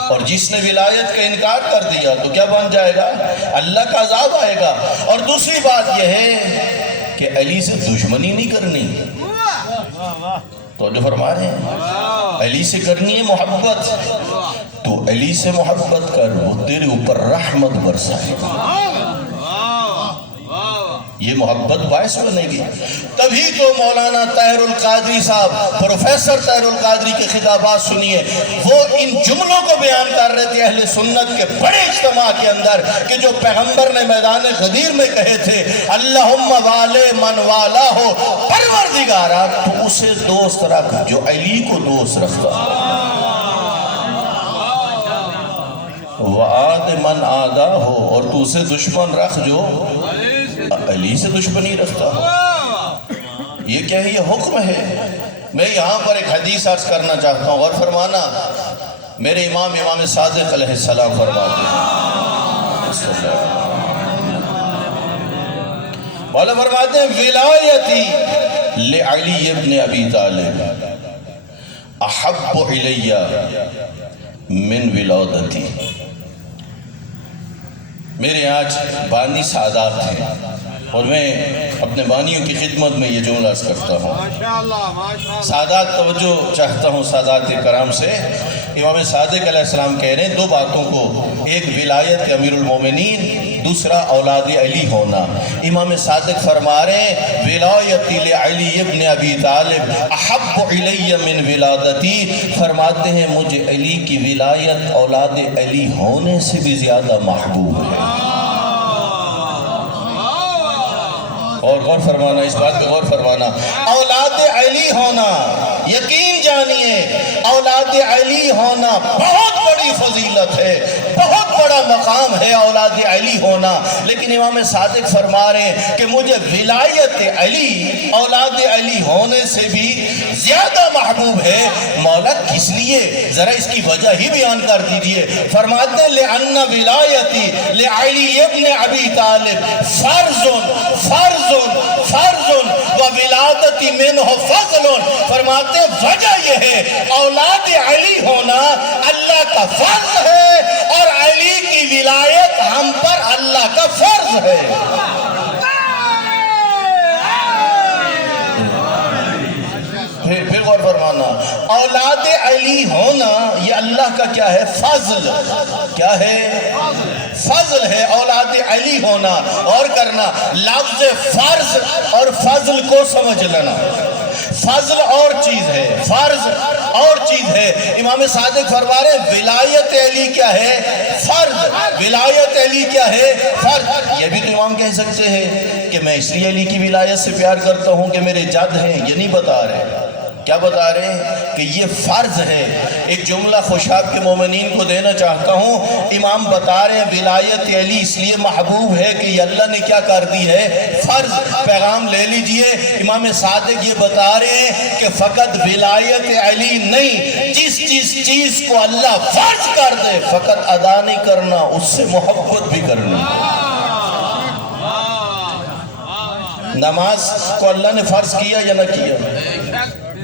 اور جس نے ولایت کا انکار کر دیا تو کیا بن جائے گا؟ اللہ کا عذاب آئے گا۔ اور دوسری بات یہ ہے کہ علی سے دشمنی نہیں کرنی، تو جو فرما رہے ہیں علی سے کرنی ہے محبت، تو علی سے محبت کر، وہ تیرے اوپر رحمت برسائے گا، یہ محبت باعث بنے گی۔ تبھی تو مولانا طاہر القادری صاحب، پروفیسر طاہر القادری کے خطابات سنیے، وہ ان جملوں کو بیان کر رہے تھے اہل سنت کے بڑے اجتماع کے اندر، کہ جو پیغمبر نے میدان غدیر میں کہے تھے اللہم والے من والا ہو، پروردگارا تو اسے دوست رکھ جو علی کو دوست رکھتا، وعاد من آدھا ہو، اور تو اسے دشمن رکھ جو علی سے دشمنی رکھتا ہو۔ یہ کیا ہے؟ یہ حکم ہے۔ میں یہاں پر ایک حدیث عرض کرنا چاہتا ہوں، اور فرمانا میرے امام صادق علیہ السلام فرماتے ہیں، مولا فرماتے ہیں ولایتی لعلی ابن ابی طالب احب الی من ولادتی۔ میرے آج بانی سادات ہیں، اور میں اپنے بانیوں کی خدمت میں یہ جملہ عرض کرتا ہوں۔ ماشاءاللہ ماشاءاللہ۔ سادات توجہ چاہتا ہوں سادات کرام سے۔ امام صادق علیہ السلام کہہ رہے ہیں دو باتوں کو، ایک ولایت امیر المومنین، دوسرا اولاد علی ہونا۔ امام صادق فرما رہے ہیں ولایتی لعلی ابن ابی طالب احب علی من ولادتی، فرماتے ہیں مجھے علی کی ولایت اولاد علی ہونے سے بھی زیادہ محبوب ہے۔ اور غور فرمانا، اس بات پہ غور فرمانا، اولاد علی ہونا، یقین جانیے اولاد علی ہونا بہت بڑی فضیلت ہے، بہت بڑا مقام ہے اولاد علی ہونا۔ لیکن امام صادق فرما رہے ہیں کہ مجھے ولایت علی اولاد علی ہونے سے بھی زیادہ محبوب ہے۔ مولا کس لیے؟ ذرا اس کی وجہ ہی بیان کر دیجئے۔ فرماتے ہیں لِأَنَّ وِلَایَتِي لِعَلِيِّ ابْنِ أَبِي طالب فرض وَوِلَادَتِ مِنْهُ فَضْلٌ، فرماتے ہیں وجہ یہ ہے اولاد علی ہونا اللہ کا فضل ہے، اور علی کی ولایت ہم پر اللہ کا فرض ہے۔ پھر غور فرمانا، اولاد علی ہونا یہ اللہ کا کیا ہے؟ فضل۔ کیا ہے؟ فضل ہے اولاد علی ہونا۔ اور کرنا لفظ فرض اور فضل کو سمجھ لینا، فضل اور چیز ہے، فرض اور چیز ہے۔ امام صادق فرما رہے ہیں ولایت علی کیا ہے؟ فرض۔ ولایت علی کیا ہے؟ فرض۔ یہ بھی تو امام کہہ سکتے ہیں کہ میں اس لیے علی کی ولایت سے پیار کرتا ہوں کہ میرے جد ہیں، یہ نہیں بتا رہے۔ کیا بتا رہے ہیں؟ کہ یہ فرض ہے۔ ایک جملہ خوشاب کے مومنین کو دینا چاہتا ہوں، امام بتا رہے ہیں ولایت علی اس لیے محبوب ہے کہ یہ اللہ نے کیا کر دی ہے؟ فرض۔ پیغام لے لیجئے، امام صادق یہ بتا رہے ہیں کہ فقط ولایت علی نہیں، جس چیز کو اللہ فرض کر دے فقط ادا نہیں کرنا، اس سے محبت بھی کرنی۔ نماز کو اللہ نے فرض کیا یا نہ کیا؟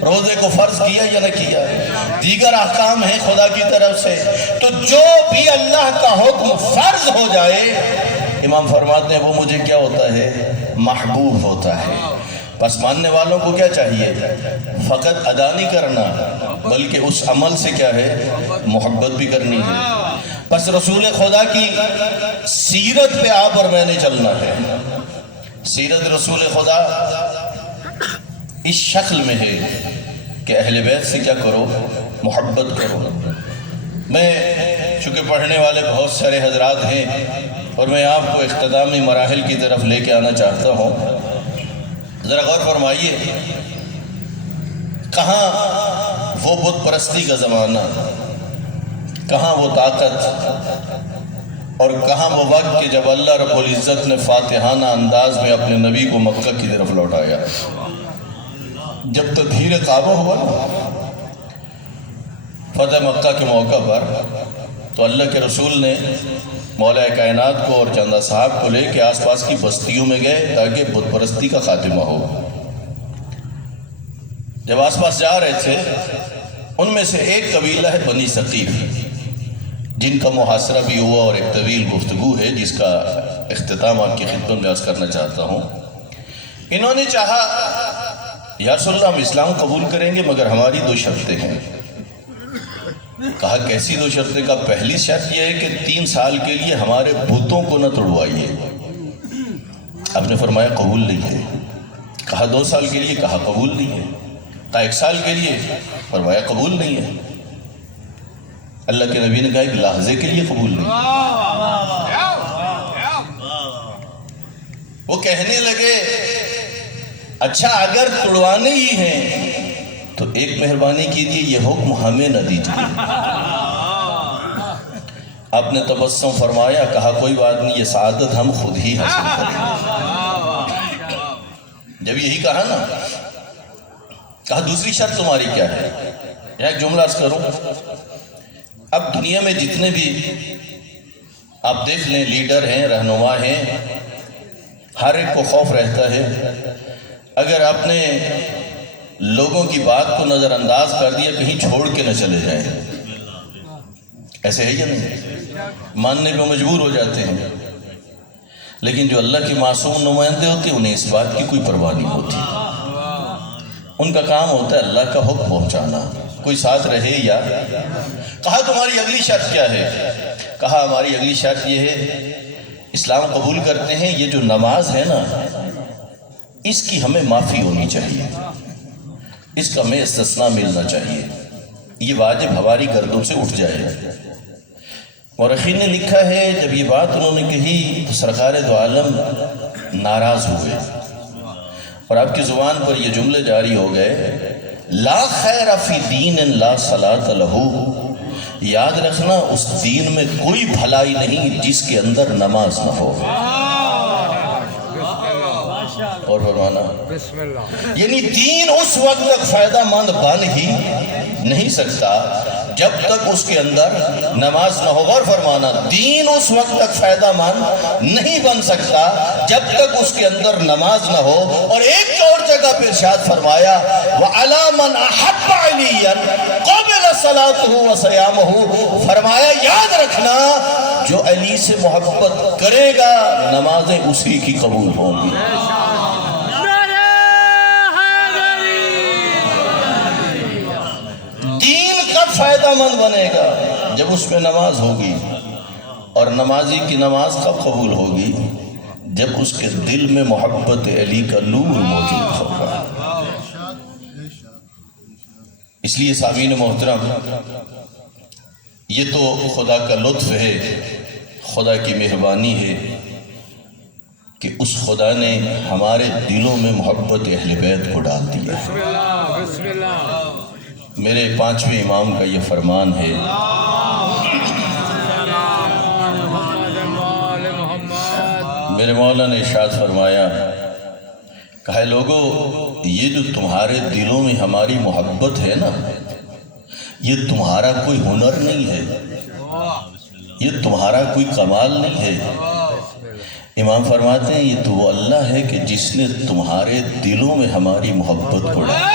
روزے کو فرض کیا یا نہ کیا؟ دیگر احکام ہیں خدا کی طرف سے۔ تو جو بھی اللہ کا حکم فرض ہو جائے، امام فرماتے ہیں وہ مجھے کیا ہوتا ہے؟ محبوب ہوتا ہے۔ بس ماننے والوں کو کیا چاہیے؟ فقط ادا نہیں کرنا بلکہ اس عمل سے کیا ہے؟ محبت بھی کرنی ہے۔ بس رسول خدا کی سیرت پہ آپ اور میں نے چلنا ہے۔ سیرت رسول خدا اس شکل میں ہے کہ اہل بیت سے کیا کرو؟ محبت کرو۔ میں چونکہ پڑھنے والے بہت سارے حضرات ہیں اور میں آپ کو اختتامی مراحل کی طرف لے کے آنا چاہتا ہوں، ذرا غور فرمائیے کہاں وہ بت پرستی کا زمانہ، کہاں وہ طاقت، اور کہاں وہ وقت کہ جب اللہ رب العزت نے فاتحانہ انداز میں اپنے نبی کو مکہ کی طرف لوٹایا۔ جب تطہیر کعبہ ہوا فتح مکہ کے موقع پر، تو اللہ کے رسول نے مولا کائنات کو اور چندہ صاحب کو لے کے آس پاس کی بستیوں میں گئے تاکہ بت پرستی کا خاتمہ ہو۔ جب آس پاس جا رہے تھے، ان میں سے ایک قبیلہ ہے بنی ثقیف، جن کا محاصرہ بھی ہوا اور ایک طویل گفتگو ہے جس کا اختتام آپ کی خدمت میں عرض کرنا چاہتا ہوں۔ انہوں نے چاہا یا رسول اللہ ہم اسلام قبول کریں گے مگر ہماری دو شرطیں ہیں۔ کہا کیسی دو شرطیں؟ کا پہلی شرط یہ ہے کہ 3 سال کے لیے ہمارے بتوں کو نہ توڑوائیے۔ آپ نے فرمایا قبول نہیں ہے۔ کہا 2 سال کے لیے؟ کہا قبول نہیں ہے۔ کہا 1 سال کے لیے؟ فرمایا قبول نہیں ہے۔ اللہ کے نبی نے کہا ایک لحظے کے لیے قبول نہیں۔ وہ کہنے لگے اچھا اگر توڑوانے ہی ہیں تو ایک مہربانی کیجیے یہ حکم ہمیں نہ دیجیے۔ آپ نے تبسم فرمایا، کہا کوئی بات نہیں، یہ سعادت ہم خود ہی حاصل کریں۔ جب یہی کہا نا، کہا دوسری شرط تمہاری کیا ہے؟ ایک جملہ عرض کروں، اب دنیا میں جتنے بھی آپ دیکھ لیں لیڈر ہیں، رہنما ہیں، ہر ایک کو خوف رہتا ہے اگر آپ نے لوگوں کی بات کو نظر انداز کر دیا کہیں چھوڑ کے نہ چلے جائیں۔ ایسے ہے یا نہیں؟ ماننے پہ مجبور ہو جاتے ہیں۔ لیکن جو اللہ کے معصوم نمائندے ہوتے ہیں انہیں اس بات کی کوئی پرواہ نہیں ہوتی، ان کا کام ہوتا ہے اللہ کا حکم پہنچانا، کوئی ساتھ رہے یا۔ کہا تمہاری اگلی شرط کیا ہے؟ کہا ہماری اگلی شرط یہ ہے اسلام قبول کرتے ہیں، یہ جو نماز ہے نا اس کی ہمیں معافی ہونی چاہیے، اس کا ہمیں استثناء ملنا چاہیے، یہ واجب ہماری گردوں سے اٹھ جائے۔ مورخین نے لکھا ہے جب یہ بات انہوں نے کہی تو سرکار دو عالم ناراض ہوئے اور آپ کی زبان پر یہ جملے جاری ہو گئے، لا خیر فی دین لا صلاۃ لہ، یاد رکھنا اس دین میں کوئی بھلائی نہیں جس کے اندر نماز نہ ہو۔ اور فرمانا یعنی دین اس وقت تک فائدہ مند بن ہی نہیں سکتا جب تک اس کے اندر نماز نہ ہو۔ اور فرمانا دین اس وقت تک فائدہ مند نہیں بن سکتا جب تک اس کے اندر نماز نہ ہو۔ اور ایک اور جگہ پہ ارشاد فرمایا وَعَلَى مَنْ أَحَبَّ عَلِيًّا قَبِلَ صَلَاتُهُ وَصِيَامُهُ، فرمایا یاد رکھنا جو علی سے محبت کرے گا نمازیں اسی کی قبول ہوں گی۔ دین کب فائدہ مند بنے گا؟ جب اس میں نماز ہوگی، اور نمازی کی نماز کب قبول ہوگی؟ جب اس کے دل میں محبت علی کا نور موجود ہوگا۔ اس لیے سامعین محترم یہ تو خدا کا لطف ہے، خدا کی مہربانی ہے کہ اس خدا نے ہمارے دلوں میں محبت اہل بیت کو ڈال دیا۔ میرے پانچویں امام کا یہ فرمان ہے، میرے مولا نے ارشاد فرمایا، کہا لوگو یہ جو تمہارے دلوں میں ہماری محبت ہے نا یہ تمہارا کوئی ہنر نہیں ہے، یہ تمہارا کوئی کمال نہیں ہے۔ امام فرماتے ہیں یہ تو وہ اللہ ہے کہ جس نے تمہارے دلوں میں ہماری محبت کو ڈالا۔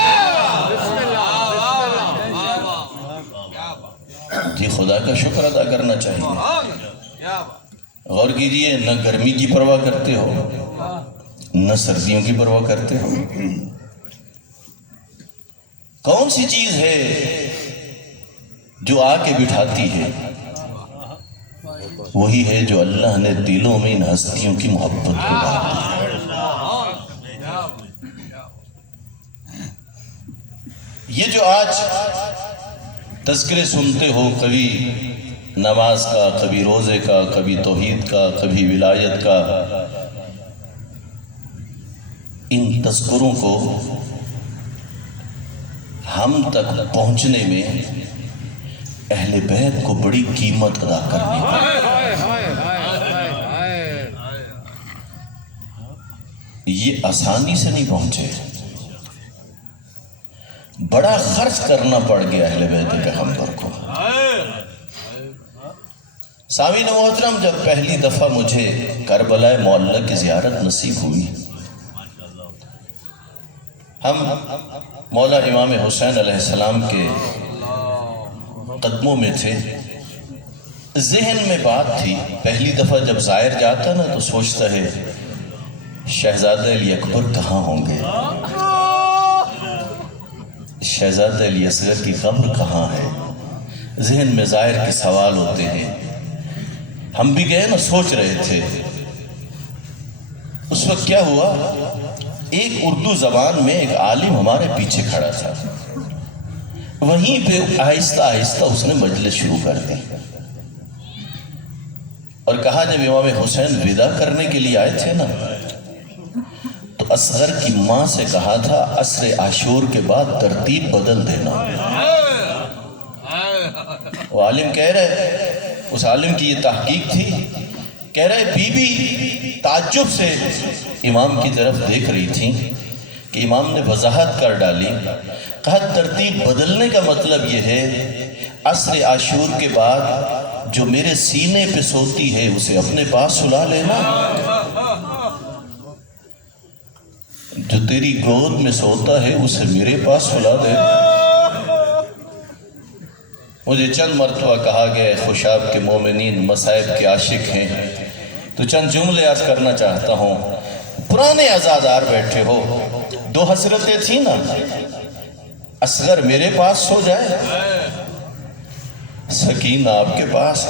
جی خدا کا شکر ادا کرنا چاہیے۔ غور کیجئے، نہ گرمی کی پرواہ کرتے ہو نہ سردیوں کی پرواہ کرتے ہو۔ کون سی چیز ہے جو آ کے بٹھاتی ہے؟ وہی ہے جو اللہ نے دلوں میں ان ہستیوں کی محبت کو ڈال دی۔ یہ جو آج تذکرے سنتے ہو، کبھی نماز کا، کبھی روزے کا، کبھی توحید کا، کبھی ولایت کا، ان تذکروں کو ہم تک پہنچنے میں اہل بیت کو بڑی قیمت ادا کرنی پڑی۔ یہ آسانی سے نہیں پہنچے، بڑا خرچ کرنا پڑ گیا اہل بیت پیغمبر کو۔ سامعین محترم جب پہلی دفعہ مجھے کربلا معلی کی زیارت نصیب ہوئی، ہم مولا امام حسین علیہ السلام کے قدموں میں تھے، ذہن میں بات تھی، پہلی دفعہ جب زائر جاتا نا تو سوچتا ہے شہزادہ علی اکبر کہاں ہوں گے، شہزادہ علی اصغر کی قبر کہاں ہے، ذہن میں زائر کے سوال ہوتے ہیں۔ ہم بھی گئے نا، سوچ رہے تھے۔ اس وقت کیا ہوا، ایک اردو زبان میں ایک عالم ہمارے پیچھے کھڑا تھا، وہیں پہ آہستہ آہستہ اس نے مجلس شروع کر دی اور کہا جب امام حسین ودا کرنے کے لیے آئے تھے نا تو اصغر کی ماں سے کہا تھا عصر عاشور کے بعد ترتیب بدل دینا۔ وہ عالم کہہ رہے، اس عالم کی یہ تحقیق تھی، کہہ رہے بی بی تعجب سے امام کی طرف دیکھ رہی تھی کہ امام نے وضاحت کر ڈالی، کہا ترتیب بدلنے کا مطلب یہ ہے عصر عاشور کے بعد جو میرے سینے پہ سوتی ہے اسے اپنے پاس سلا لینا، جو تیری گود میں سوتا ہے اسے میرے پاس سلا دے۔ مجھے چند مرتبہ کہا گیا خوشاب کے مومنین مصائب کے عاشق ہیں، تو چند جملے عرض کرنا چاہتا ہوں. پرانے عزادار بیٹھے ہو, دو حسرتیں تھیں نا, اصغر میرے پاس سو جائے, سکینہ آپ کے پاس.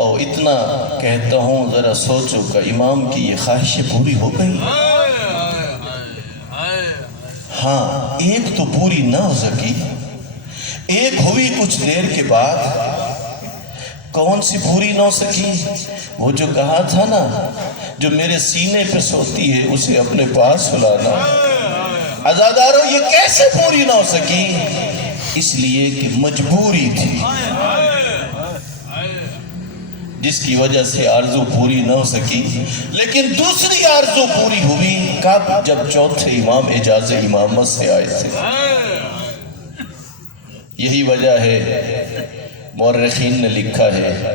اور اتنا کہتا ہوں ذرا سوچو کہ امام کی یہ خواہشیں پوری ہو گئی. ہاں, ایک تو پوری نہ ہو سکی, ایک ہوئی کچھ دیر کے بعد. کون سی پوری نہ ہو سکی؟ وہ جو کہا تھا نا, جو میرے سینے پہ سوتی ہے اسے اپنے پاس سلانا. عزادارو یہ کیسے پوری نہ ہو سکی؟ اس لیے کہ مجبوری تھی, جس کی وجہ سے آرزو پوری نہ ہو سکی. لیکن دوسری آرزو پوری ہوئی کب؟ جب چوتھے امام اجازت امامت سے آئے تھے. یہی وجہ ہے مورخین نے لکھا ہے,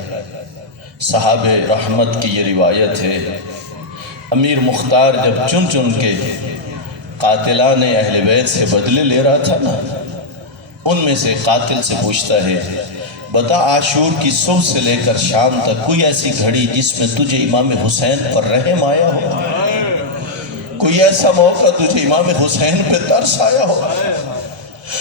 صحابہ رحمت کی یہ روایت ہے, امیر مختار جب چن چن کے قاتلان اہل بیت سے بدلے لے رہا تھا نا, ان میں سے قاتل سے پوچھتا ہے, بتا عاشور کی صبح سے لے کر شام تک کوئی ایسی گھڑی جس میں تجھے امام حسین پر رحم آیا ہو؟ کوئی ایسا موقع تجھے امام حسین پہ ترس آیا ہو؟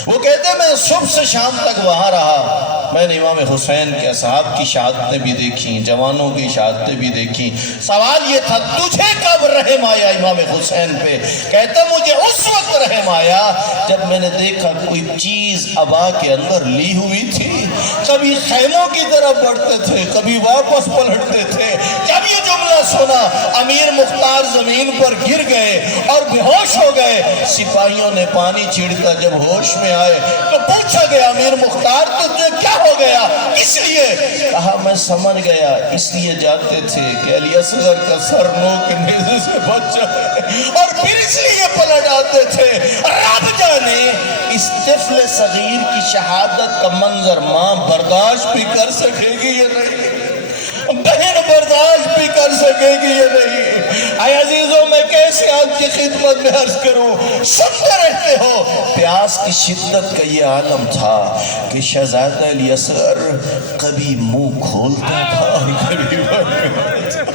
وہ کہتے ہیں میں صبح سے شام تک وہاں رہا, میں نے امام حسین کے اصحاب کی شہادتیں بھی دیکھی, جوانوں کی شہادتیں بھی دیکھی. سوال یہ تھا تجھے کب رحم آیا امام حسین پہ؟ کہتا مجھے اس وقت رحم آیا جب میں نے دیکھا کوئی چیز عبا کے اندر لی ہوئی تھی, کبھی خیموں کی طرف بڑھتے تھے, کبھی واپس پلٹتے تھے. جب یہ جملہ سنا امیر مختار زمین پر گر گئے اور بے ہوش ہو گئے. سپاہیوں نے پانی چھڑکا, جب ہوش میں آئے تو پوچھا گیا امیر مختار تجھے کیا ہو گیا؟ اس لیے کہا میں سمجھ گیا, اس لیے جاتے تھے کہ علی اصغر کا سر نوک نیزے سے بچ جائے, اور پھر اس لیے پلٹ آتے تھے. رب جانے اس طفل صغیر کی شہادت کا منظر ماں برداشت بھی کر سکے گی یا نہیں, بہن برداشت بھی کر سکے گی یا نہیں. اے عزیزوں میں کیسے آپ کی خدمت میں عرض کروں, سنتے رہتے ہو. پیاس کی شدت کا یہ عالم تھا کہ شہزادہ علی اصغر کبھی منہ کھولتا تھا اور کبھی بند کرتا.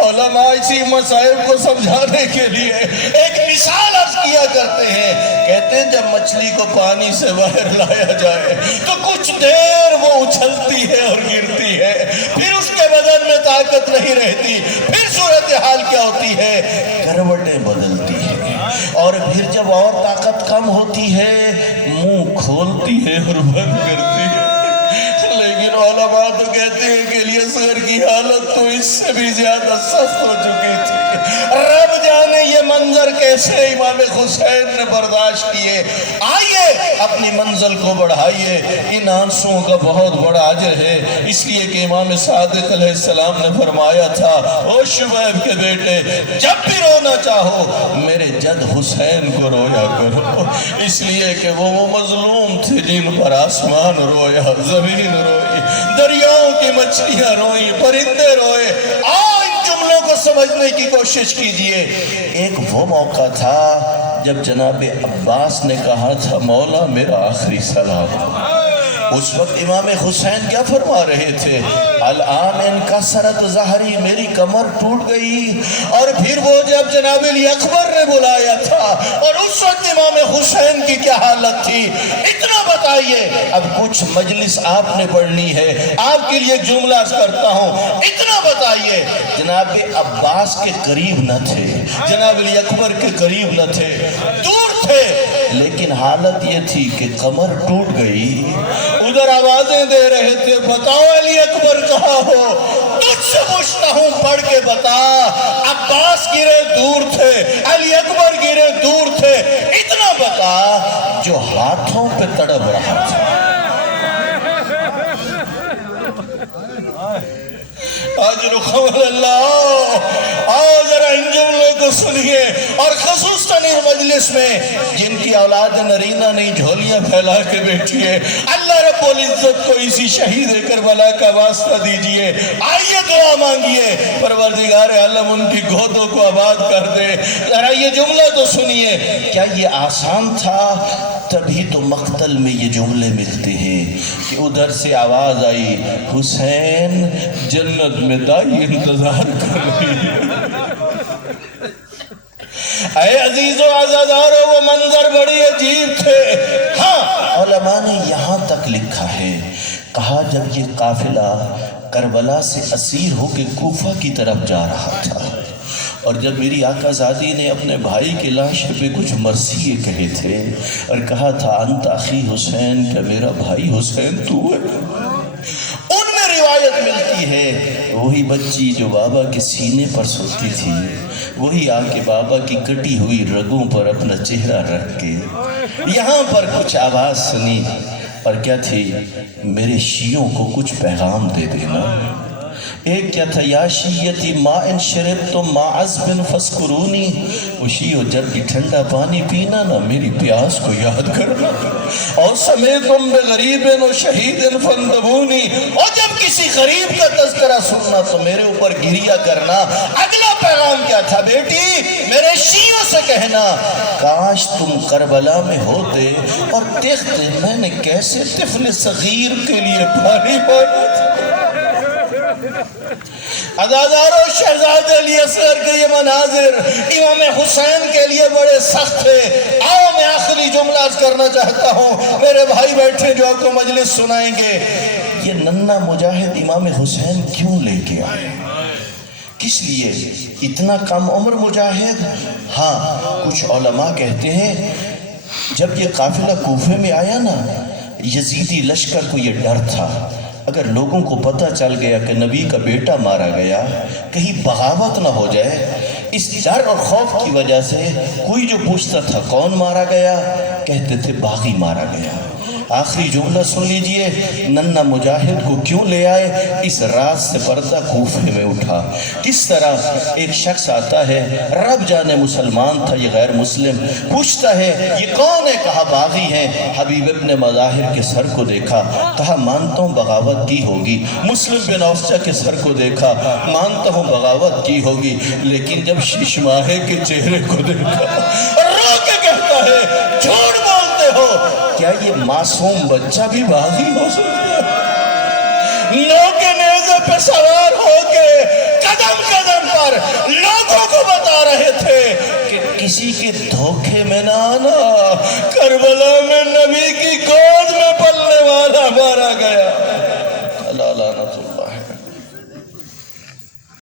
علماء اسی مسائل کو سمجھانے کے لیے ایک مثال عرض کیا کرتے ہیں. کہتے ہیں جب مچھلی کو پانی سے باہر لایا جائے تو کچھ دیر وہ اچھلتی ہے اور گرتی ہے, پھر اس کے بدن میں طاقت نہیں رہتی. پھر صورتحال کیا ہوتی ہے؟ کروٹیں بدلتی ہے, اور پھر جب اور طاقت کم ہوتی ہے منہ کھولتی ہے اور بند کرتی ہے. لیکن علماء تو کہتے ہیں کہ علی اصغر کی حالت تو اس سے بھی زیادہ سخت ہو چکی تھی. رب جانے یہ منظر کیسے امام حسین نے برداشت کیے. آئیے اپنی منزل کو بڑھائیے, ان آنسوں کا بہت بڑا اجر ہے. اس لیے کہ امام صادق علیہ السلام نے فرمایا تھا, او شبیب کے بیٹے جب بھی رونا چاہو میرے جد حسین کو رویا کرو, اس لیے کہ وہ مظلوم تھے جن پر آسمان رویا, زمین روئی, دریاؤں کی مچھلیاں روئی, پرندے روئے. ان جملوں کو سمجھنے کی کوشش کیجئے. ایک وہ موقع تھا جب جناب عباس نے کہا تھا مولا میرا آخری سلام. اس وقت امام حسین کیا فرما رہے تھے؟ الان انکسرت ظہری, میری کمر ٹوٹ گئی. اور پھر وہ جب جناب علی اکبر نے بلایا تھا, اور اس وقت امام حسین کی کیا حالت تھی. اتنا بتائیے. اب کچھ مجلس آپ نے پڑھنی ہے, آپ کے لیے ایک جملہ کرتا ہوں. اتنا بتائیے, جناب عباس کے قریب نہ تھے, جناب علی اکبر کے قریب نہ تھے, دور تھے, لیکن حالت یہ تھی کہ کمر ٹوٹ گئی. ادھر آوازیں دے رہے تھے بتاؤ علی اکبر کہاں ہو, تجھ سے پوچھتا ہوں پڑھ کے بتا. عباس گرے دور تھے, علی اکبر گرے دور تھے. اتنا بتا جو ہاتھوں پہ تڑپ رہا تھا. آج رخم اللہ, آؤ ذرا ان جملوں کو سنیے. اور خصوصاً اس مجلس میں جن کی اولاد نرینہ نہیں جھولیاں پھیلا کے بیٹھی ہے, اللہ رب العزت کو اسی شہید کربلا کا واسطہ دیجئے. آئیے دعا مانگیے, پروردگار عالم ان کی گودوں کو آباد کر دے. ذرا یہ جملہ تو سنیے. کیا یہ آسان تھا تبھی تو مقتل میں یہ جملے ملتے ہیں کہ ادھر سے آواز آئی حسین جنت میں دائی انتظار کر رہی ہے۔ اے عزیز و عزادارو وہ منظر بڑی عجیب تھے۔ ہاں علماء نے یہاں تک لکھا ہے، کہا جب یہ قافلہ کربلا سے اسیر ہو کے کوفہ کی طرف جا رہا تھا اور جب میری آقا زادی نے اپنے بھائی کے لاشے پہ کچھ مرثیے کہے تھے اور کہا تھا انت اخی حسین، کہ میرا بھائی حسین تو ہے، ان میں روایت ملتی ہے وہی بچی جو بابا کے سینے پر سوتی تھی وہی آ کے بابا کی کٹی ہوئی رگوں پر اپنا چہرہ رکھ کے یہاں پر کچھ آواز سنی، اور کیا تھی؟ میرے شیعوں کو کچھ پیغام دے دینا۔ ایک کیا تھا؟ یا شیعتی ما ان شربتم ما عذب فاذکرونی، وہ شیعو جب بھی ٹھنڈا پانی پینا نا میری پیاس کو یاد کرنا، اور سمیتم بغریب و شہید فاندبونی، اور جب کسی غریب کا تذکرہ سننا تو میرے اوپر گریہ کرنا۔ اگلا پیغام کیا تھا؟ بیٹی میرے شیعوں سے کہنا کاش تم کربلا میں ہوتے اور دیکھتے میں نے کیسے طفل صغیر کے لیے پانی پایا۔ عزادارو شہزاد علی اصغر کے یہ مناظر امام حسین کے لیے بڑے سخت تھے۔ آؤ میں آخری جملہ کرنا چاہتا ہوں، میرے بھائی بیٹھے جو آپ کو مجلس سنائیں گے۔ یہ ننھا مجاہد امام حسین کیوں لے کے آئے؟ کس لیے اتنا کم عمر مجاہد؟ ہاں کچھ علماء کہتے ہیں جب یہ قافلہ کوفے میں آیا نا، یزیدی لشکر کو یہ ڈر تھا اگر لوگوں کو پتہ چل گیا کہ نبی کا بیٹا مارا گیا کہیں بغاوت نہ ہو جائے، اس ڈر اور خوف کی وجہ سے کوئی جو پوچھتا تھا کون مارا گیا، کہتے تھے باغی مارا گیا۔ آخری جملہ سن لیجئے، ننھا مجاہد کو کیوں لے آئے؟ اس رات سے پردہ کوفے میں اٹھا۔ کس طرح ایک شخص آتا ہے، رب جانے مسلمان تھا یہ غیر مسلم، پوچھتا ہے یہ کون ہے؟ کہا باغی ہے۔ حبیب ابن مظاہر کے سر کو دیکھا، کہا مانتا ہوں بغاوت کی ہوگی۔ مسلم بن اوسجہ کے سر کو دیکھا، مانتا ہوں بغاوت کی ہوگی، لیکن جب ششماہے کے چہرے کو دیکھا رو کے کہتا ہے جھوٹ بولتے ہو، کیا یہ معصوم بچہ بھی باغی ہو سکتا ہے؟ نو کے نیزے پہ سوار ہو کے قدم قدم پر لوگوں